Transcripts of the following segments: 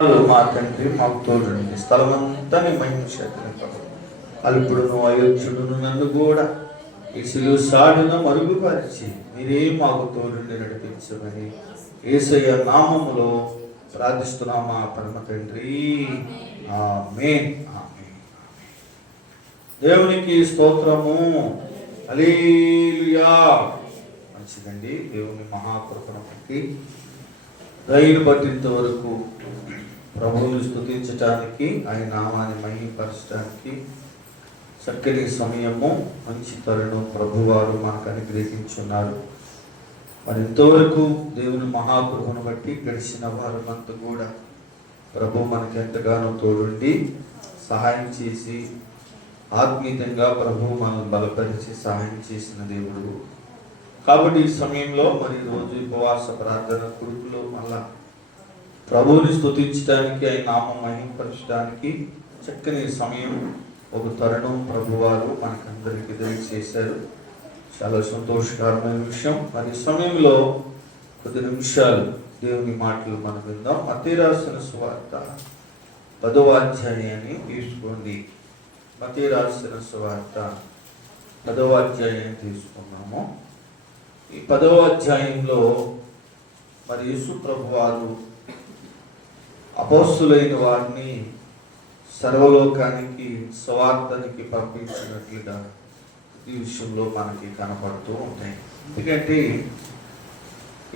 మా తండ్రి మాకు తోడుండి స్థలమంతా నీ మహిమ చేత అల్పుడును అయోధ్యుడును నన్ను కూడా ఈ సిలువ సాడున మరుగుపరిచి మీరే మాకు తోడుండి నడిపించమని యేసయ్య నామములో ప్రార్థిస్తున్నామా పరమ తండ్రి. ఆమేన్. ఆమేన్. దేవునికి స్తోత్రము. హల్లెలూయా. మంచిదండి. దేవుని మహాకృపను బట్టి రైలు పట్టినంత వరకు ప్రభువుని స్తుతించడానికి, ఆయన నామాన్ని మహిమపరచడానికి చక్కని సమయము, మంచి తరుణం ప్రభువారు మనకు అనుగ్రహించున్నారు. మరి ఇంతవరకు దేవుని మహాకృపను బట్టి గడిచిన వారమంతా కూడా ప్రభు మనకి ఎంతగానో తోడుండి సహాయం చేసి ఆత్మీయంగా ప్రభు మనల్ని బలపరిచి సహాయం చేసిన దేవుడు. కాబట్టి ఈ సమయంలో మరి రోజు ఉపవాస ప్రార్థన కురుకులో మళ్ళా ప్రభువుని స్తుతించడానికి, ఆయన నామం మహిమపరచడానికి చక్కని సమయం, ఒక తరుణం ప్రభువారు మనకందరికీ దయచేశారు. చాలా సంతోషకరమైన విషయం. మరి సమయంలో కొద్ది నిమిషాలు దేవుని మాటలు మనం విందాం. మత్తయి రాసిన సువార్త 10వ అధ్యాయాన్ని తీసుకోండి. మత్తయి రాసిన సువార్త 10వ అధ్యాయాన్ని తీసుకున్నాము. ఈ 10వ అధ్యాయంలో మరి యేసు ప్రభువారు అపోస్తులైన వారిని సర్వలోకానికి సువార్తనికి పంపించినట్లుగా ఈ విషయంలో మనకి కనపడుతూ ఉంటాయి. ఎందుకంటే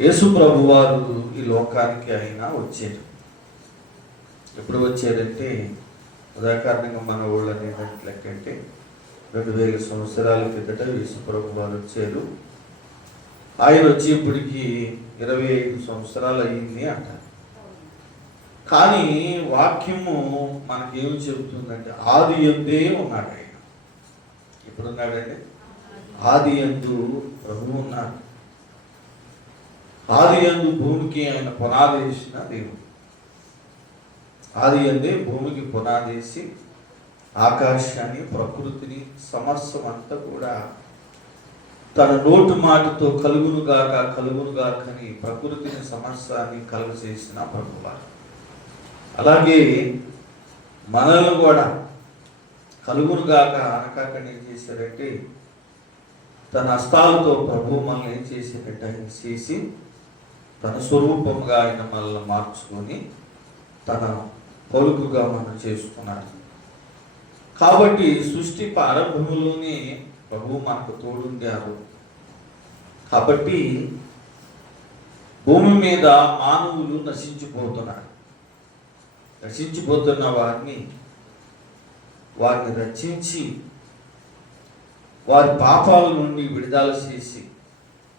యేసు ప్రభువారు ఈ లోకానికి ఆయన వచ్చారు. ఎప్పుడు వచ్చారంటే ఉదాహరణంగా మన ఊళ్ళని లెక్కంటే 2000 సంవత్సరాల కిందట యేసు ప్రభువారు వచ్చారు. ఆయన వచ్చేప్పటికి 25 సంవత్సరాలు అయ్యింది అంటారు. కానీ వాక్యము మనకేం చెబుతుందంటే ఆది యందే ఉన్నాడు ఆయన. ఎప్పుడున్నాడంటే ఆది యందు ప్రభువు ఉన్నాడు. ఆది యందు భూమికి ఆయన పునాది వేసిన దేవుడు. ఆది యందే భూమికి పునాదేసి ఆకాశాన్ని, ప్రకృతిని, సమస్తం అంతా కూడా తన నోటు మాటతో కలుగునుగాకని ప్రకృతిని, సమస్యాన్ని కలుగజేసిన ప్రభువారు. అలాగే మనల్ని కూడా కలుగునుగాక అనకాక ఏం చేశారంటే తన హస్తాలతో ప్రభు మనల్ని ఏం చేశారంటే ఆయన చేసి తన స్వరూపంగా ఆయన మనల్ని మార్చుకొని తన పలుకుగా మనం చేసుకున్నాడు. కాబట్టి సృష్టి ప్రారంభంలోనే ప్రభు మనకు తోడుండారు. కాబట్టి భూమి మీద మానవులు నశించిపోతున్నారు. నశించిపోతున్న వారిని రక్షించి వారి పాపాల నుండి విడుదల చేసి,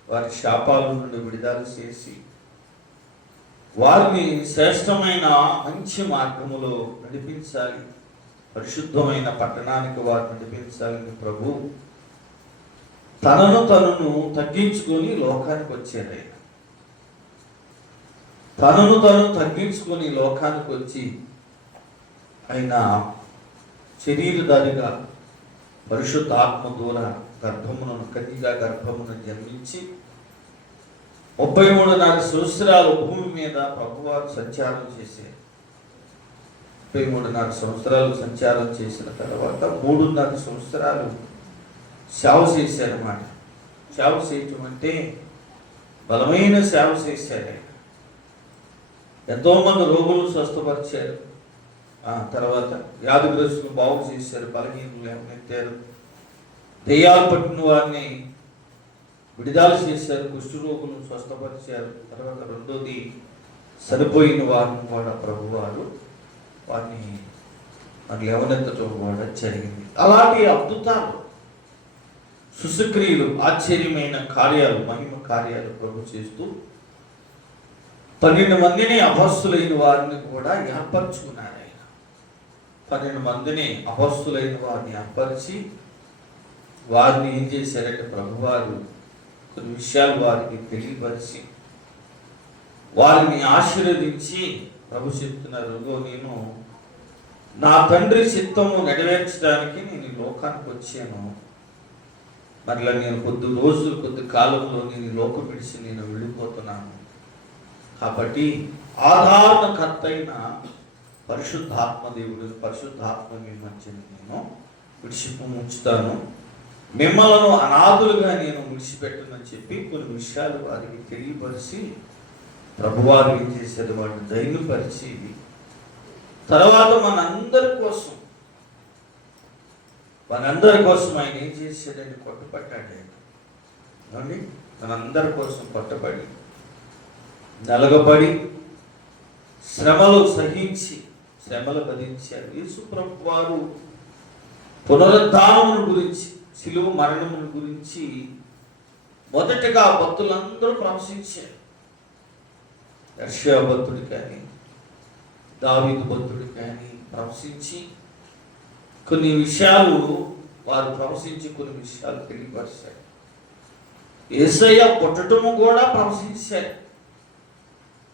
వారి శాపాల నుండి విడుదల చేసి వారిని శ్రేష్టమైన మంచి మార్గములో నడిపించాలి, పరిశుద్ధమైన పట్టణానికి వారు నడిపించాలని ప్రభు తనను తగ్గించుకొని లోకానికి వచ్చారు. ఆయన తనను తగ్గించుకొని లోకానికి వచ్చి ఆయన శరీరధారిగా పరిశుద్ధ ఆత్మ ద్వారా కన్యగా గర్భమును జన్మించి 33.5 సంవత్సరాలు భూమి మీద ప్రభువారు సంచారం చేశారు. 33.5 సంవత్సరాలు సంచారం చేసిన తర్వాత 3.5 సంవత్సరాలు సేవ చేశారన్నమాట. సేవ చేయటం అంటే బలమైన సేవ చేశారు. ఎంతోమంది రోగులు స్వస్థపరిచారు. తర్వాత వ్యాధిగ్రస్తులు బాగు చేశారు, బలహీనులు లేవనెత్తారు, దెయ్యాలు పట్టిన వారిని విడుదల చేశారు, కుష్ఠరోగులను స్వస్థపరిచారు. తర్వాత రెండోది సరిపోయిన వారిని కూడా ప్రభువారు వారిని లేవనెత్తడం కూడా జరిగింది. అలాంటి అద్భుతాలు, సుసక్రియలు, ఆశ్చర్యమైన కార్యాలు, మహిమ కార్యాలు ప్రభు చేస్తూ 12 మందిని అపొస్తలులైన వారిని కూడా ఏర్పరచుకున్నారు. ఆయన 12 మందిని అపొస్తలులైన వారిని ఏర్పరిచి వారిని ఏం చేశారంటే ప్రభువారు కొన్ని విషయాలు వారికి తెలియపరిచి వారిని ఆశీర్వదించి ప్రభు చెప్తున్నారు, నేను నా తండ్రి చిత్తము నెరవేర్చడానికి నేను ఈ లోకానికి వచ్చాను. మరలా నేను కొద్ది కాలంలో నేను లోకం విడిచి నేను వెళ్ళిపోతున్నాను. కాబట్టి ఆధారణకర్త అయిన పరిశుద్ధాత్మ దేవుడు, పరిశుద్ధాత్మ మీ మధ్య నేను ఉంచుతాను, మిమ్మలను అనాథులుగా నేను విడిచిపెట్టనని చెప్పి కొన్ని విషయాలు వారికి తెలియపరిచి ప్రభువారు ఏం చేశారు, వాటిని ధైర్యపరిచి తర్వాత మనందరి కోసం ఆయన ఏం చేశాడని కొట్టపట్టాడు. ఆయన మనందరి కోసం కొట్టబడి నలగబడి శ్రమలు సహించి శ్రమలు భరించారు. యేసు ప్రభు వారు పునరుద్ధానమును గురించి, శిలువ మరణమును గురించి మొదటగా భక్తులందరూ ప్రవశించారు. యెషయా భక్తుడు కానీ దావీదు భక్తుడు కానీ ప్రవశించి కొన్ని విషయాలు కొన్ని విషయాలు తెలియపరిచారు. యేసయ్య పుట్టటము కూడా ప్రవశించారు.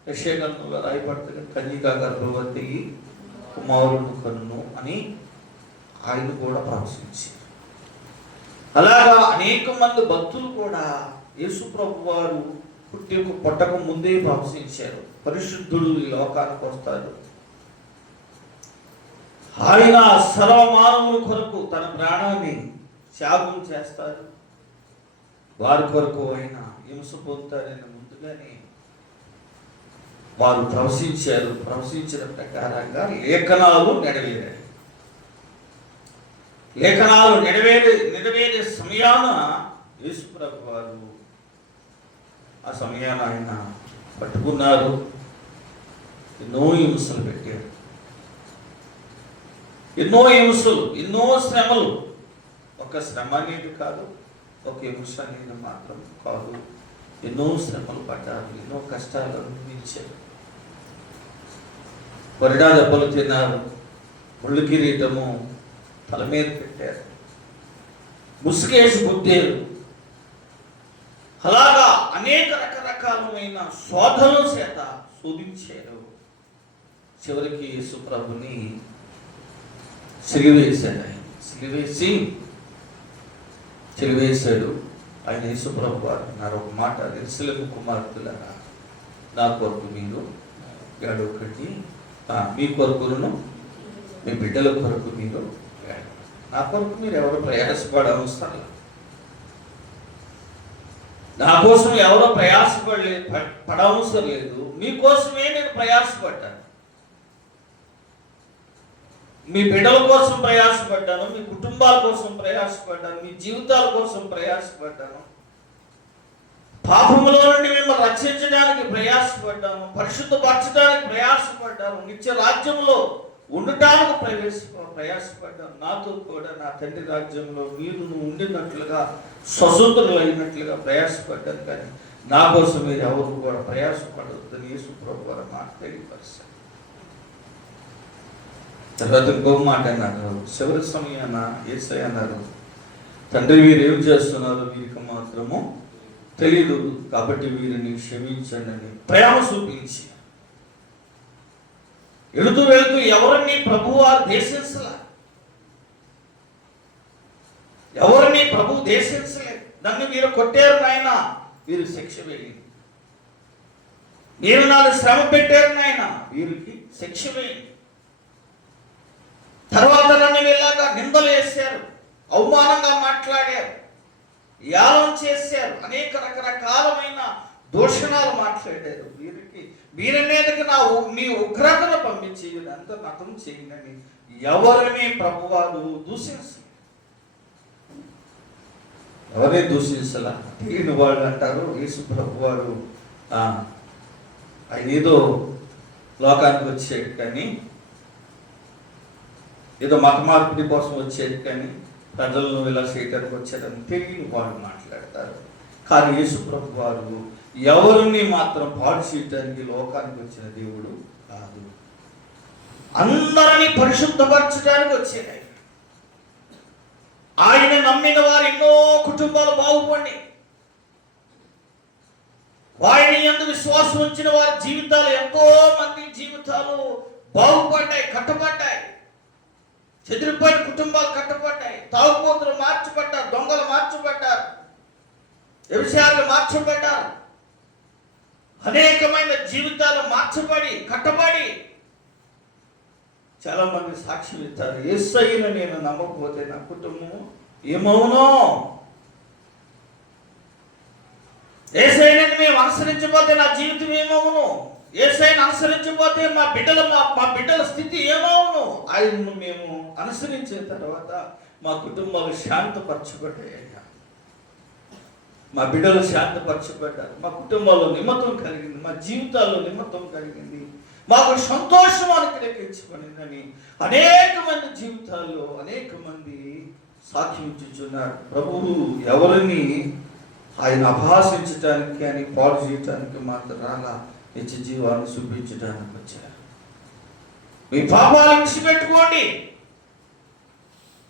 యెషయా గ్రంథంలో రాయబడుతుంది, కన్యకా గర్భవతి కుమారుడు కన్ను అని ఆయన కూడా ప్రవశించారు. అలాగా అనేక మంది భక్తులు కూడా యేసు ప్రభు వారు పుట్టక ముందే ప్రవశించారు. పరిశుద్ధుడు ఈ లోకానికి వస్తాడు, ఆయన సర్వమానవుల కొరకు తన ప్రాణాన్ని త్యాగం చేస్తాడు, వారి కొరకు ఆయన హింస పొందుతారని ముందుగానే వారు ప్రవశించారు. ప్రవశించిన ప్రకారంగా లేఖనాలు నెరవేరాయి. లేఖనాలు నెరవేరే సమయాన యేసు ప్రభు వారు ఆ సమయాన ఆయన పట్టుకున్నారు, ఎన్నో హింసలు పెట్టారు, ఎన్నో హింసలు, ఎన్నో శ్రమలు. ఒక శ్రమ అనేది కాదు, ఒక హింస అనేది మాత్రం కాదు, ఎన్నో శ్రమలు పడ్డారు, ఎన్నో కష్టాలు అనుభవించారు. కొరడా దెబ్బలు తిన్నారు, ముళ్ళు కిరీటము తల మీద పెట్టారు, ముసుగేసి గుద్దారు. అలాగా అనేక రకరకాలమైన శోధనల చేత శోధించారు. చివరికి యేసు ప్రభుని సిలువేశాడు. ఆయన సిలువేశాడు. ఆయన యేసు ప్రభు వారు అన్నారు ఒక మాట, యెరూషలేము కుమార్తెలారా, నా కొరకు మీరు ఏడవకండి, మీ కొరకును మీ బిడ్డల కొరకు మీరు, నా కొరకు మీరు ఎవరు ప్రయాసపడ అవసరం లేదు, నా కోసం ఎవరో పడవసరం లేదు, మీకోసమే నేను ప్రయాసపడ్డాను. మీ బిడ్డల కోసం ప్రయాసపడ్డాను, మీ కుటుంబాల కోసం ప్రయాసపడ్డాను, మీ జీవితాల కోసం ప్రయాసపడ్డాను, పాపములో నుండి మిమ్మల్ని రక్షించడానికి ప్రయాసపడ్డాను, పరిశుద్ధపరచడానికి ప్రయాసపడ్డాను, నిత్య రాజ్యంలో ఉండటానికి ప్రయాసపడ్డాను. నాతో కూడా నా తండ్రి రాజ్యంలో మీరు ఉండినట్లుగా స్వతంత్రులు అయినట్లుగా ప్రయాసపడ్డాను. కానీ నా కోసం మీరు ఎవరు కూడా ప్రయాసపడవద్దని యేసు ప్రభు వారు మాట తెలియపరిచారు. తర్వాత ఇంకో మాట అన్నారు, చివరి సమయాన యేసయ్య అన్నారు, తండ్రి వీరు ఏం చేస్తున్నారు వీరికి మాత్రము తెలియదు, కాబట్టి వీరిని క్షమించండి అని ప్రేమ చూపించి వెళుతూ ఎవరిని ప్రభువారు దేశించలే, ఎవరిని ప్రభు దేశించలేదు. నన్ను మీరు కొట్టారు నాయన, వీరు శిక్ష వేయండి, మీరు నాకు శ్రమ పెట్టారు నాయన, వీరికి శిక్ష వేయండి. తర్వాత నన్ను వెళ్ళాక నిందలు వేశారు, అవమానంగా మాట్లాడారు, యాలం చేశారు, అనేక రకరకాలమైన దూషణాలు మాట్లాడారు. వీరి మీదకి మీ ఉగ్రతను పంపించి అంత నతం చేయండి ఎవరిని ప్రభువారు దూషించారు. ఎవరే దూషించలా, తెలియని వాళ్ళు అంటారు యేసు ప్రభువారు ఆయన ఏదో లోకానికి వచ్చాడు కానీ, ఏదో మత మార్పిడి కోసం వచ్చేది కానీ, ప్రజలను ఇలా చేయడానికి వచ్చాడని తెలియని వాళ్ళు మాట్లాడతారు. కానీ యేసు ప్రభు వారు ఎవరిని మాత్రం పాడు చేయడానికి లోకానికి వచ్చిన దేవుడు కాదు, అందరినీ పరిశుద్ధపరచడానికి వచ్చేది. ఆయన నమ్మిన వారు ఎన్నో కుటుంబాలు బాగుపడి, వారిని యందు విశ్వాసం ఉంచిన వారి జీవితాలు, ఎంతో మంది జీవితాలు బాగుపడ్డాయి, కట్టబడ్డాయి. చెదిరిపోయిన కుటుంబాలు కట్టబడ్డాయి, తాగుబోతులు మార్చబడ్డారు, దొంగలు మార్చబడ్డారు, వ్యభిచారులు మార్చబడ్డారు. అనేకమైన జీవితాలు మార్చబడి కట్టబడి చాలా మంది సాక్ష్యం ఇస్తారు. యేసయ్యను నేను నమ్మకపోతే నా కుటుంబం ఏమవునో, యేసయ్యను మేము అనుసరించకపోతే నా జీవితం ఏమవును, యేసయ్యను అనుసరించకపోతే మా బిడ్డల స్థితి ఏమవును. ఆయనను మేము అనుసరించిన తర్వాత మా కుటుంబాలు శాంతపరచబడ్డాయి, మా బిడ్డలు శాంతపరచబడ్డారు, మా కుటుంబాల్లో నిమ్మత్వం కలిగింది, మా జీవితాల్లో నిమ్మత్వం కలిగింది, మాకు సంతోషం అనుగ్రహించబడిందని అనేక మంది జీవితాల్లో అనేక మంది సాక్ష్యం ఇచ్చుచున్నారు. ప్రభువు ఎవరిని ఆయన అభాసించడానికి అని పాడు చేయడానికి మాత్రం రాగా నిత్య జీవాన్ని చూపించడానికి వచ్చారు. మీ పాపాలు విడిచిపెట్టుకోండి,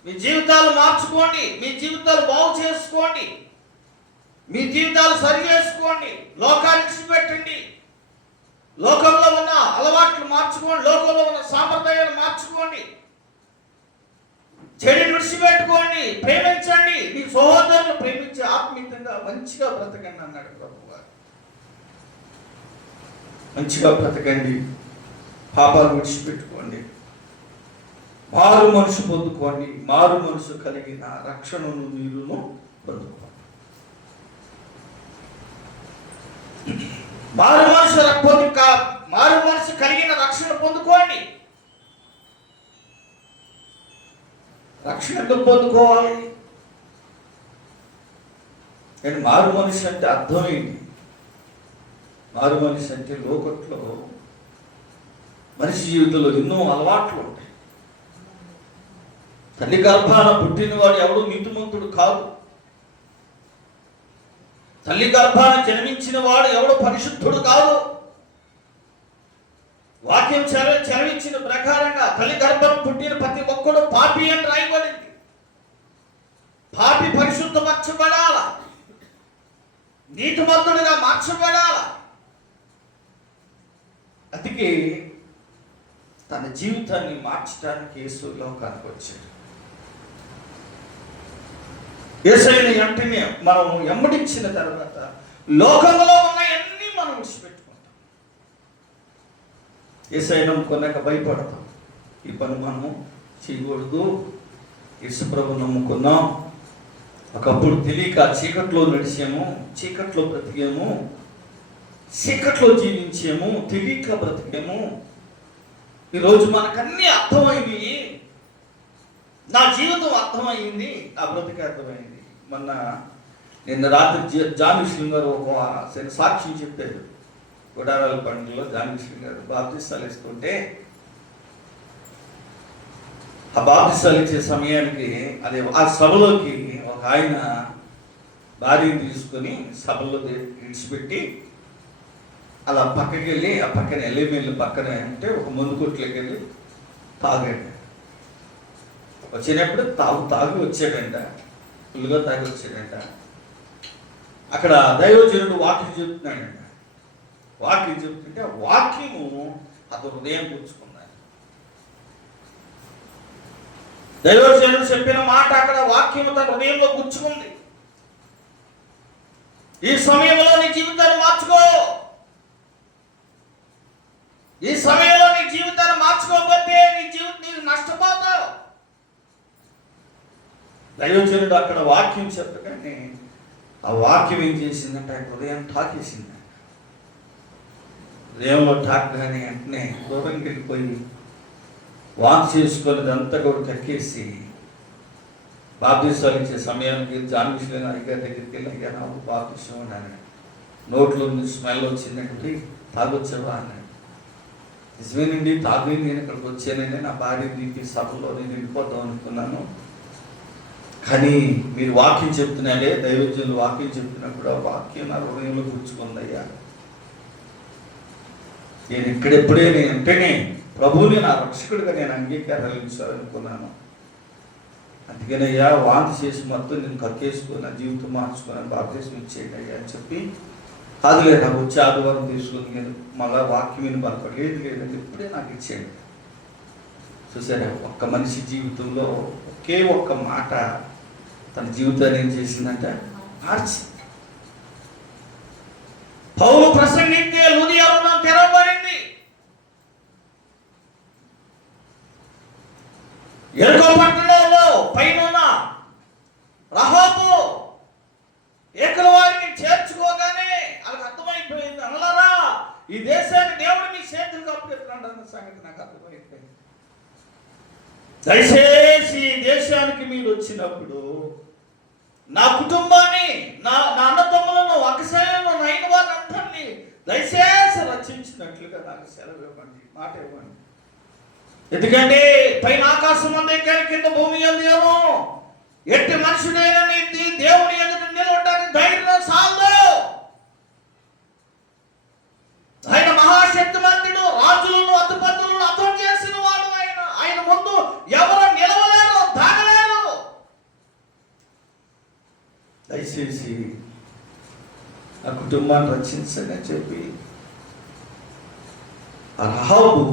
మీ జీవితాలు మార్చుకోండి, మీ జీవితాలు బాగు చేసుకోండి, మీ జీవితాలు సరి చేసుకోండి, లోకాన్ని విడిచిపెట్టండి, లోకంలో ఉన్న అలవాట్లు మార్చుకోండి, లోకంలో ఉన్న సాంప్రదాయాలు మార్చుకోండి, చెడుని విడిచిపెట్టుకోండి, ప్రేమించండి, మీ సహోదరులు ప్రేమించి ఆత్మీయంగా మంచిగా బ్రతకండి అన్నాడు ప్రభు గారు. మంచిగా బ్రతకండి, పాపాలు విడిచిపెట్టుకోండి, మారు మనసు పొందుకోండి, మారు మనసు కలిగిన రక్షణను మీరును పొందుకోండి. మారు మనసు కలిగిన రక్షణ పొందుకోండి. రక్షణ ఎందుకు పొందుకోవాలి? కానీ మారు మనిషి అంటే అర్థం ఏంటి? మారు మనిషి అంటే లోకట్లో మనిషి జీవితంలో ఎన్నో అలవాట్లు ఉంటాయి. తల్లి గర్భాన పుట్టినవాడు ఎవడు నీతిమంతుడు కాదు. తల్లి గర్భాన జన్మించిన వాడు ఎవడు పరిశుద్ధుడు కాదు. వాక్యం చదివించిన ప్రకారంగా తల్లి గర్భం పుట్టిన ప్రతి ఒక్కడు పాపి అని రాయబడింది. పాపి పరిశుద్ధపరచబడాల, నీతిమంతుడిగా మార్చబడాల. అందుకే తన జీవితాన్ని మార్చడానికి యేసు లోకానికి వచ్చాడు. యేసయ్యని వెంటనే మనం ఎమ్మడించిన తర్వాత లోకంలో ఉన్న అన్ని మనం విడిచిపెట్టుకుంటాం. యేసయ్యను నమ్ముకున్నాక భయపడతాం. ఈ పని మనము చేయకూడదు. యేసుప్రభు నమ్ముకున్నాం, ఒకప్పుడు తెలియక చీకట్లో నడిచాము, చీకట్లో బ్రతికాము, చీకట్లో జీవించాము, తెలియక బ్రతికాము. ఈరోజు మనకన్నీ అర్థమైంది, నా జీవితం అర్థమైంది, నా బ్రతికి అర్థమైంది. నిన్న రాత్రి జాన్విశ్లింగ్ గారు ఒక సాక్ష్యం చెప్పారు. గుడారాల పండుగలో జాన్విశ్లింగ్ గారు బాప్తిస్తాలు ఇస్తుంటే, ఆ బాప్తిస్తాలు ఇచ్చే సమయానికి ఆ సభలోకి ఒక ఆయన భార్యను తీసుకొని సభలో విడిచిపెట్టి అలా పక్కకి వెళ్ళి, ఆ పక్కన ఎల్లిమెల్లి పక్కన అంటే ఒక మందు కొట్లోకి వెళ్ళి తాగాడు. వచ్చినప్పుడు తాగి వచ్చాడంట, ఫుల్గా తాగి వచ్చాడంట. అక్కడ దైవజనుడు వాక్యం చెప్తున్నాడంట. వాక్యం చెప్తుంటే వాక్యము అతను హృదయం కూర్చుకున్నాడు. దైవజనుడు చెప్పిన మాట అక్కడ వాక్యము తన హృదయంలో కూర్చుకుంది. ఈ సమయంలో నీ జీవితాన్ని మార్చుకో. ఈ సమయంలో నీ జీవితాన్ని మార్చుకోకపోతే నీ జీవితం నీకు నష్టపోతావు. దైవజనుడు అక్కడ వాక్యం చెప్పగానే ఆ వాక్యం ఏం చేసిందంటే ఆయన హృదయం తాకేసింది. హృదయంలో తాకగానే వెంటనే దూరంకి వెళ్ళిపోయి వాంతి చేసుకొని అంతా కూడా కక్కేసి బాప్తిస్తాలు ఇచ్చే సమయానికి జాన్విశ్లింగ్ అయ్యగారి దగ్గరికి వెళ్ళి, అయ్యా నాకు బాప్తిష్టం అన్నాడు. నోట్లో నుంచి స్మెల్ వచ్చిందంటే తాగొచ్చావా అన్నాడు. నిజమేనండి, తాగి నేను ఇక్కడికి వచ్చానని నా భార్య దీనికి సభలో నేను వెళ్ళిపోతాం అనుకున్నాను, కానీ మీరు వాక్యం చెప్తున్నాడే, దైవజనులు వాక్యం చెప్తున్నప్పుడు ఆ వాక్యం నా హృదయంలో కూర్చుకుందయ్యా. నేను ఇక్కడెప్పుడే నేను వెంటనే ప్రభువుని నా రక్షకుడిగా నేను అంగీకరించాలనుకున్నాను. అందుకని అయ్యా వాంతి చేసి మొత్తం నేను కక్కేసుకుని నా జీవితం మార్చుకున్నాను, బాప్తిసం ఇచ్చేయండి అయ్యా అని చెప్పి, కాదులే నాకు వచ్చే ఆదివారం తీసుకుని నేను మళ్ళా వాక్యం విని బలపడలేదు, లేదంటే ఇప్పుడే నాకు ఇచ్చేయండి. చూసారా, ఒక్క మనిషి జీవితంలో ఒకే ఒక్క మాట తన జీవితాన్ని ఏం చేసిందంటే మార్చి. పౌలు ప్రసంగితే ఎరుకో పట్టణంలో పైన రహాబు ఏకల వారిని చేర్చుకోగానే వాళ్ళకి అర్థమైపోయింది, అనలరా ఈ దేశాన్ని దేవుడు మీ చేతులకు అప్పచెప్తున్నాడు అన్న సంగతి నాకు అర్థమైపోయింది. దయచేసి ఈ దేశానికి మీరు వచ్చినప్పుడు నా కుటుంబాన్ని, నా అన్నదమ్ములను, అక్కసాయలను, అయిన వారిని అందరినీ దయచేసి రక్షించినట్లుగా నాకు సెలవు ఇవ్వండి, మాట ఇవ్వండి. ఎందుకంటే పైన ఆకాశం అందే కానీ కింద భూమి అందేను. ఎట్టి మనుషుడైన నీతి దేవుని ఎదుట నిలవడానికి ధైర్యం సాలదు. ఆయన మహాశక్తిమంతుడు, రాజులను అధిపతులను అర్థం చేసిన వాడు. ఆయన ముందు ఎవరు నిలవలేరు, దాగలేరు. దయచేసి ఆ కుటుంబాన్ని రక్షించండి అని చెప్పి ఆ రహాబు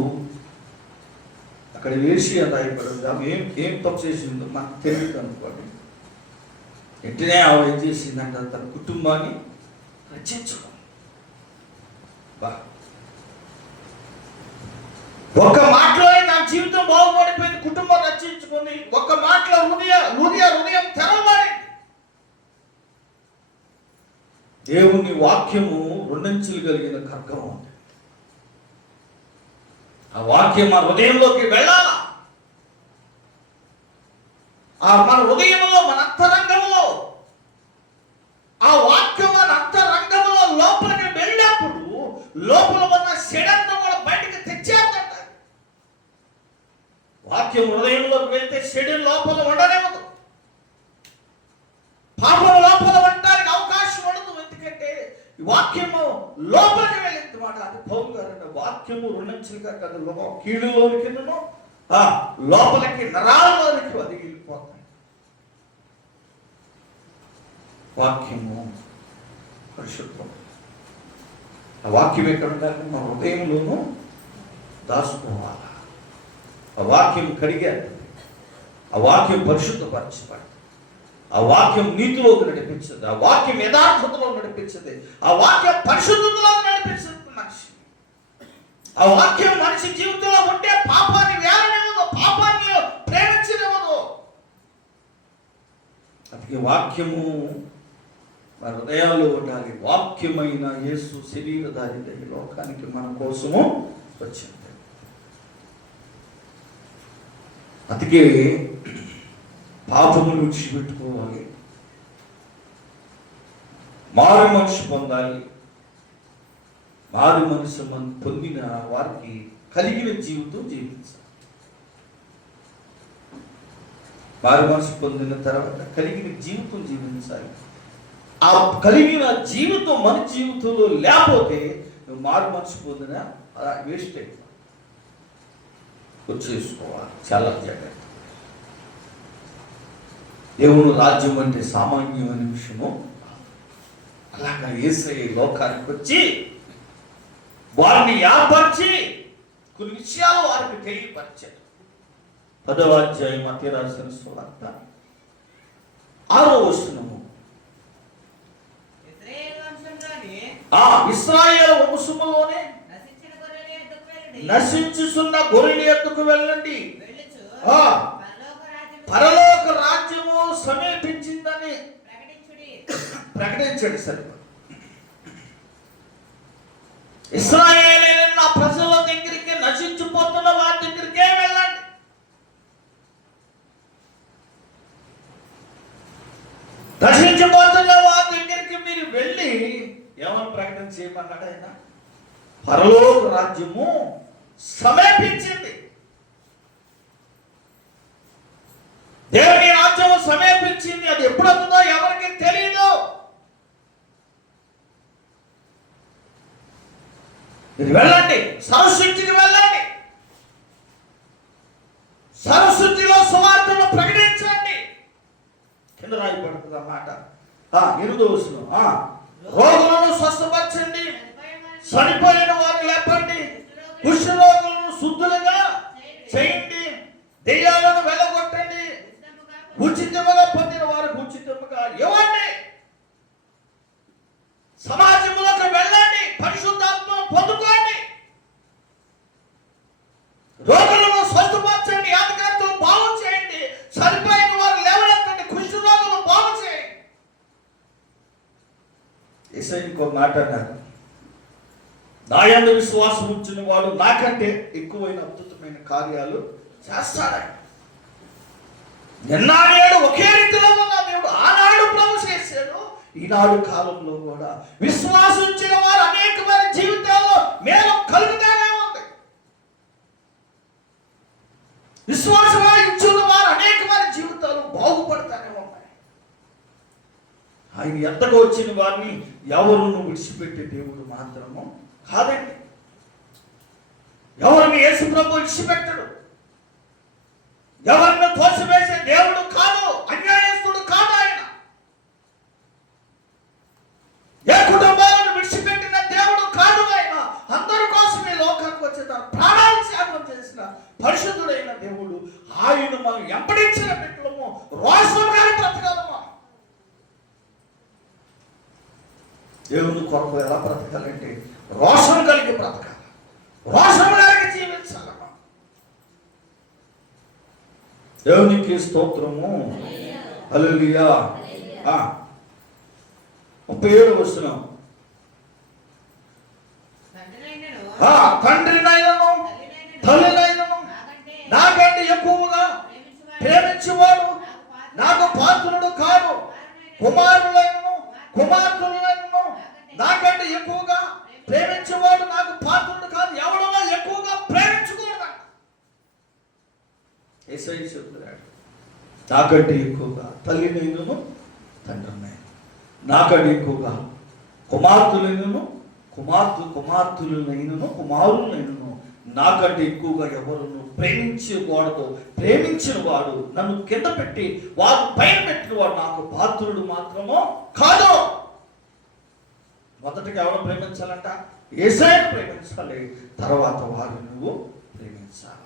అక్కడ వేసి అని రాయబడింది. ఆమె ఏం తప్పు చేసిందో మనకు తెలియదు అనుకోండి. వెంటనే ఆమె ఏం చేసిందంటే తన కుటుంబాన్ని రక్షించుకో. ఒక్క మాటలో నా జీవితం బాగుపడిపోయింది, కుటుంబం రక్షించుకుంది. ఒక్క మాటలో హృదయం తెరవబడింది. దేవుని వాక్యము రెండంచులు కలిగిన ఖడ్గం ఉంది. ఆ వాక్యం మన హృదయంలోకి వెళ్ళాలా. మన హృదయంలో, మన అంతరంగంలో ఆ వాక్యం మన అంతరంగంలో లోపలికి వెళ్ళినప్పుడు లోపల ఉన్న చెడంతా కూడా బయటకు తెచ్చేద్దంట. వాక్యం హృదయంలోకి వెళ్తే చెడు లోపల ఉండనేమదు, పాపం లోపల ఉండడానికి అవకాశం ఉండదు. ఎందుకంటే ఈ వాక్యము లోపలికి వెళ్ళింది మాట. అది పౌలు గారు వాక్యము రెండంచులుగా కదా, కీడులోనికి లోపలికి నరాల్లోనికి అది వెళ్ళిపోతాయి. వాక్యము పరిశుద్ధం. ఆ వాక్యం ఎక్కడ ఉండాలి? మా హృదయంలోనూ దాచుకోవాలి. ఆ వాక్యం కడిగారు, ఆ వాక్యం పరిశుద్ధపరచబడి, ఆ వాక్యం నీతిలోకి నడిపించదు, ఆ వాక్యం యథార్థతలో నడిపించదు, ఆ వాక్యం పరిశుద్ధతలో నడిపించదు మనిషి. ఆ వాక్యం మనిషి జీవితంలో ఉంటే పాపాన్ని వేలనివ్వదు, పాపాన్ని ప్రేమించనివ్వదు. అందుకే వాక్యము మన హృదయాల్లో ఉండాలి. వాక్యమైన యేసు శరీరధారి ఈ లోకానికి మన కోసము వచ్చింది. అందుకే పాపమును విడిచిపెట్టుకోవాలి, మారు మనసు పొందాలి. మారు మనసు పొందిన వారికి కలిగిన జీవితం జీవించాలి. మారు మనసు పొందిన తర్వాత కలిగిన జీవితం జీవించాలి. ఆ కలిగిన జీవితం మన జీవితంలో లేకపోతే నువ్వు మారు మనసు పొందిన వేస్ట్ అయిపోయి వచ్చేసుకోవాలి. చాలా జాగ్రత్త. దేవుని రాజ్యం అంటే సామాన్యమైన విషయము. అలాగా యేసయ్య లోకానికి వచ్చి వారిని ఏర్పరిచి కొన్ని విషయాలు వారికి తెలియపరిచారు. 10వ అధ్యాయం మత్తయి రాసిన సువార్త 6వ వచనము. ఇశ్రాయేలు వంశములోనే నశించుచున్న గొర్రెల యొద్దకు వెళ్ళండి, పరలోక రాజ్యము సమీపించిందని ప్రకటించండి. సరే, ఇశ్రాయేలు నా ప్రజల దగ్గరికి, నశించిపోతున్న వారి దగ్గరికే వెళ్ళండి. నశించిపోతున్న వారి దగ్గరికి మీరు వెళ్ళి ఏమని ప్రకటన చేయమన్నాడు ఆయన? పరలోక రాజ్యము సమీపించింది. దేవుని రాజ్యము సమీపించింది. అది ఎప్పుడు వస్తుందో ఎవరికి తెలియదు. మీరు వెళ్ళండి, సరస్వతికి వెళ్ళండి, సరస్వతిలో సువార్తను ప్రకటించండి. కింద రాయబడుతుంది అన్నమాట. 8వ వచనం. రోగులను స్వస్థపరచండి, చనిపోయిన వారిని లేపండి, కుష్ఠరోగులను శుద్ధులుగా చేయండి, దెయ్యాలను వెళ్ళగొట్టండి, ఉచితముగా పొందిన వారికి ఉచితముగా ఇవ్వండి. సమాజంలోకి వెళ్ళండి, పరిశుద్ధాత్మను పొందుకోండి, రోగులను స్వస్థపరచండి, ఆధికారులు బాగు చేయండి. యేసయ్య ఇంకో మాట అన్నారు, నా యందు విశ్వాసం ఉంచిన వాడు నాకంటే ఎక్కువైన అద్భుతమైన కార్యాలు చేస్తాడు. నిన్నాడు ఒకే రీతిలో ఉన్న దేవుడు ఆనాడు ప్రభు చేశాడు, ఈనాడు కాలంలో కూడా విశ్వాసించిన వారు అనేకమైన జీవితాల్లో మేలు కలుగుతానే ఉంది. విశ్వాసం ఇచ్చిన వారు అనేకమైన జీవితాలు బాగుపడతానే ఉన్నాయి. ఆయన ఎంతగా వచ్చిన వారిని ఎవరును విడిచిపెట్టే దేవుడు మాత్రము కాదండి. ఎవరిని యేసు ప్రభు విడిచిపెట్టడు, ఎవరిని తోసివేసే దేవుడు కాదు, అన్యాయస్తుడు కాదు ఆయన. ఏ కుటుంబాలను విడిచిపెట్టిన దేవుడు కాదు ఆయన. అందరి కోసం ఈ లోకానికి వచ్చే తన ప్రాణాలు త్యాగం చేసిన పరిశుద్ధుడైన దేవుడు. ఆయన మనం ఎంపడించిన బిడ్డలము రోషం గారి బ్రతకాలమా, దేవుని కొరకు ఎలా బ్రతకాలంటే రోషం కలిగి బ్రతకాలి, రోషం కలిగి జీవించాలమ్మా. దేవునికి స్తోత్రము, హల్లెలూయా. 37 వస్తున్నాం. తండ్రినైనను తల్లినైనను నాకంటే ఎక్కువగా ప్రేమించేవాడు నాకు పాత్రుడు కాదు, కుమారులైనను కుమార్తెలైనను నాకంటే ఎక్కువగా ప్రేమించేవాడు నాకు పాత్రుడు కాదు. ఎవడో ఎక్కువగా ప్రేమించకూడదు. యేసయ్య చెప్తున్నాడు, నాకంటే ఎక్కువగా తల్లినైనను తండ్రినైనను, నాకంటే ఎక్కువగా కుమార్తెలైనను కుమార్తెలైనను కుమారులైనను నాకంటే ఎక్కువగా ఎవరును ప్రేమించకూడదు. ప్రేమించిన వాడు నన్ను కింద పెట్టి వాడు పైన పెట్టిన వాడు నాకు పాత్రుడు మాత్రమో కాదు. మొదటిగా ఎవరు ప్రేమించాలంట? యేసయ్యను ప్రేమించాలి, తర్వాత వారు నువ్వు ప్రేమించాలి.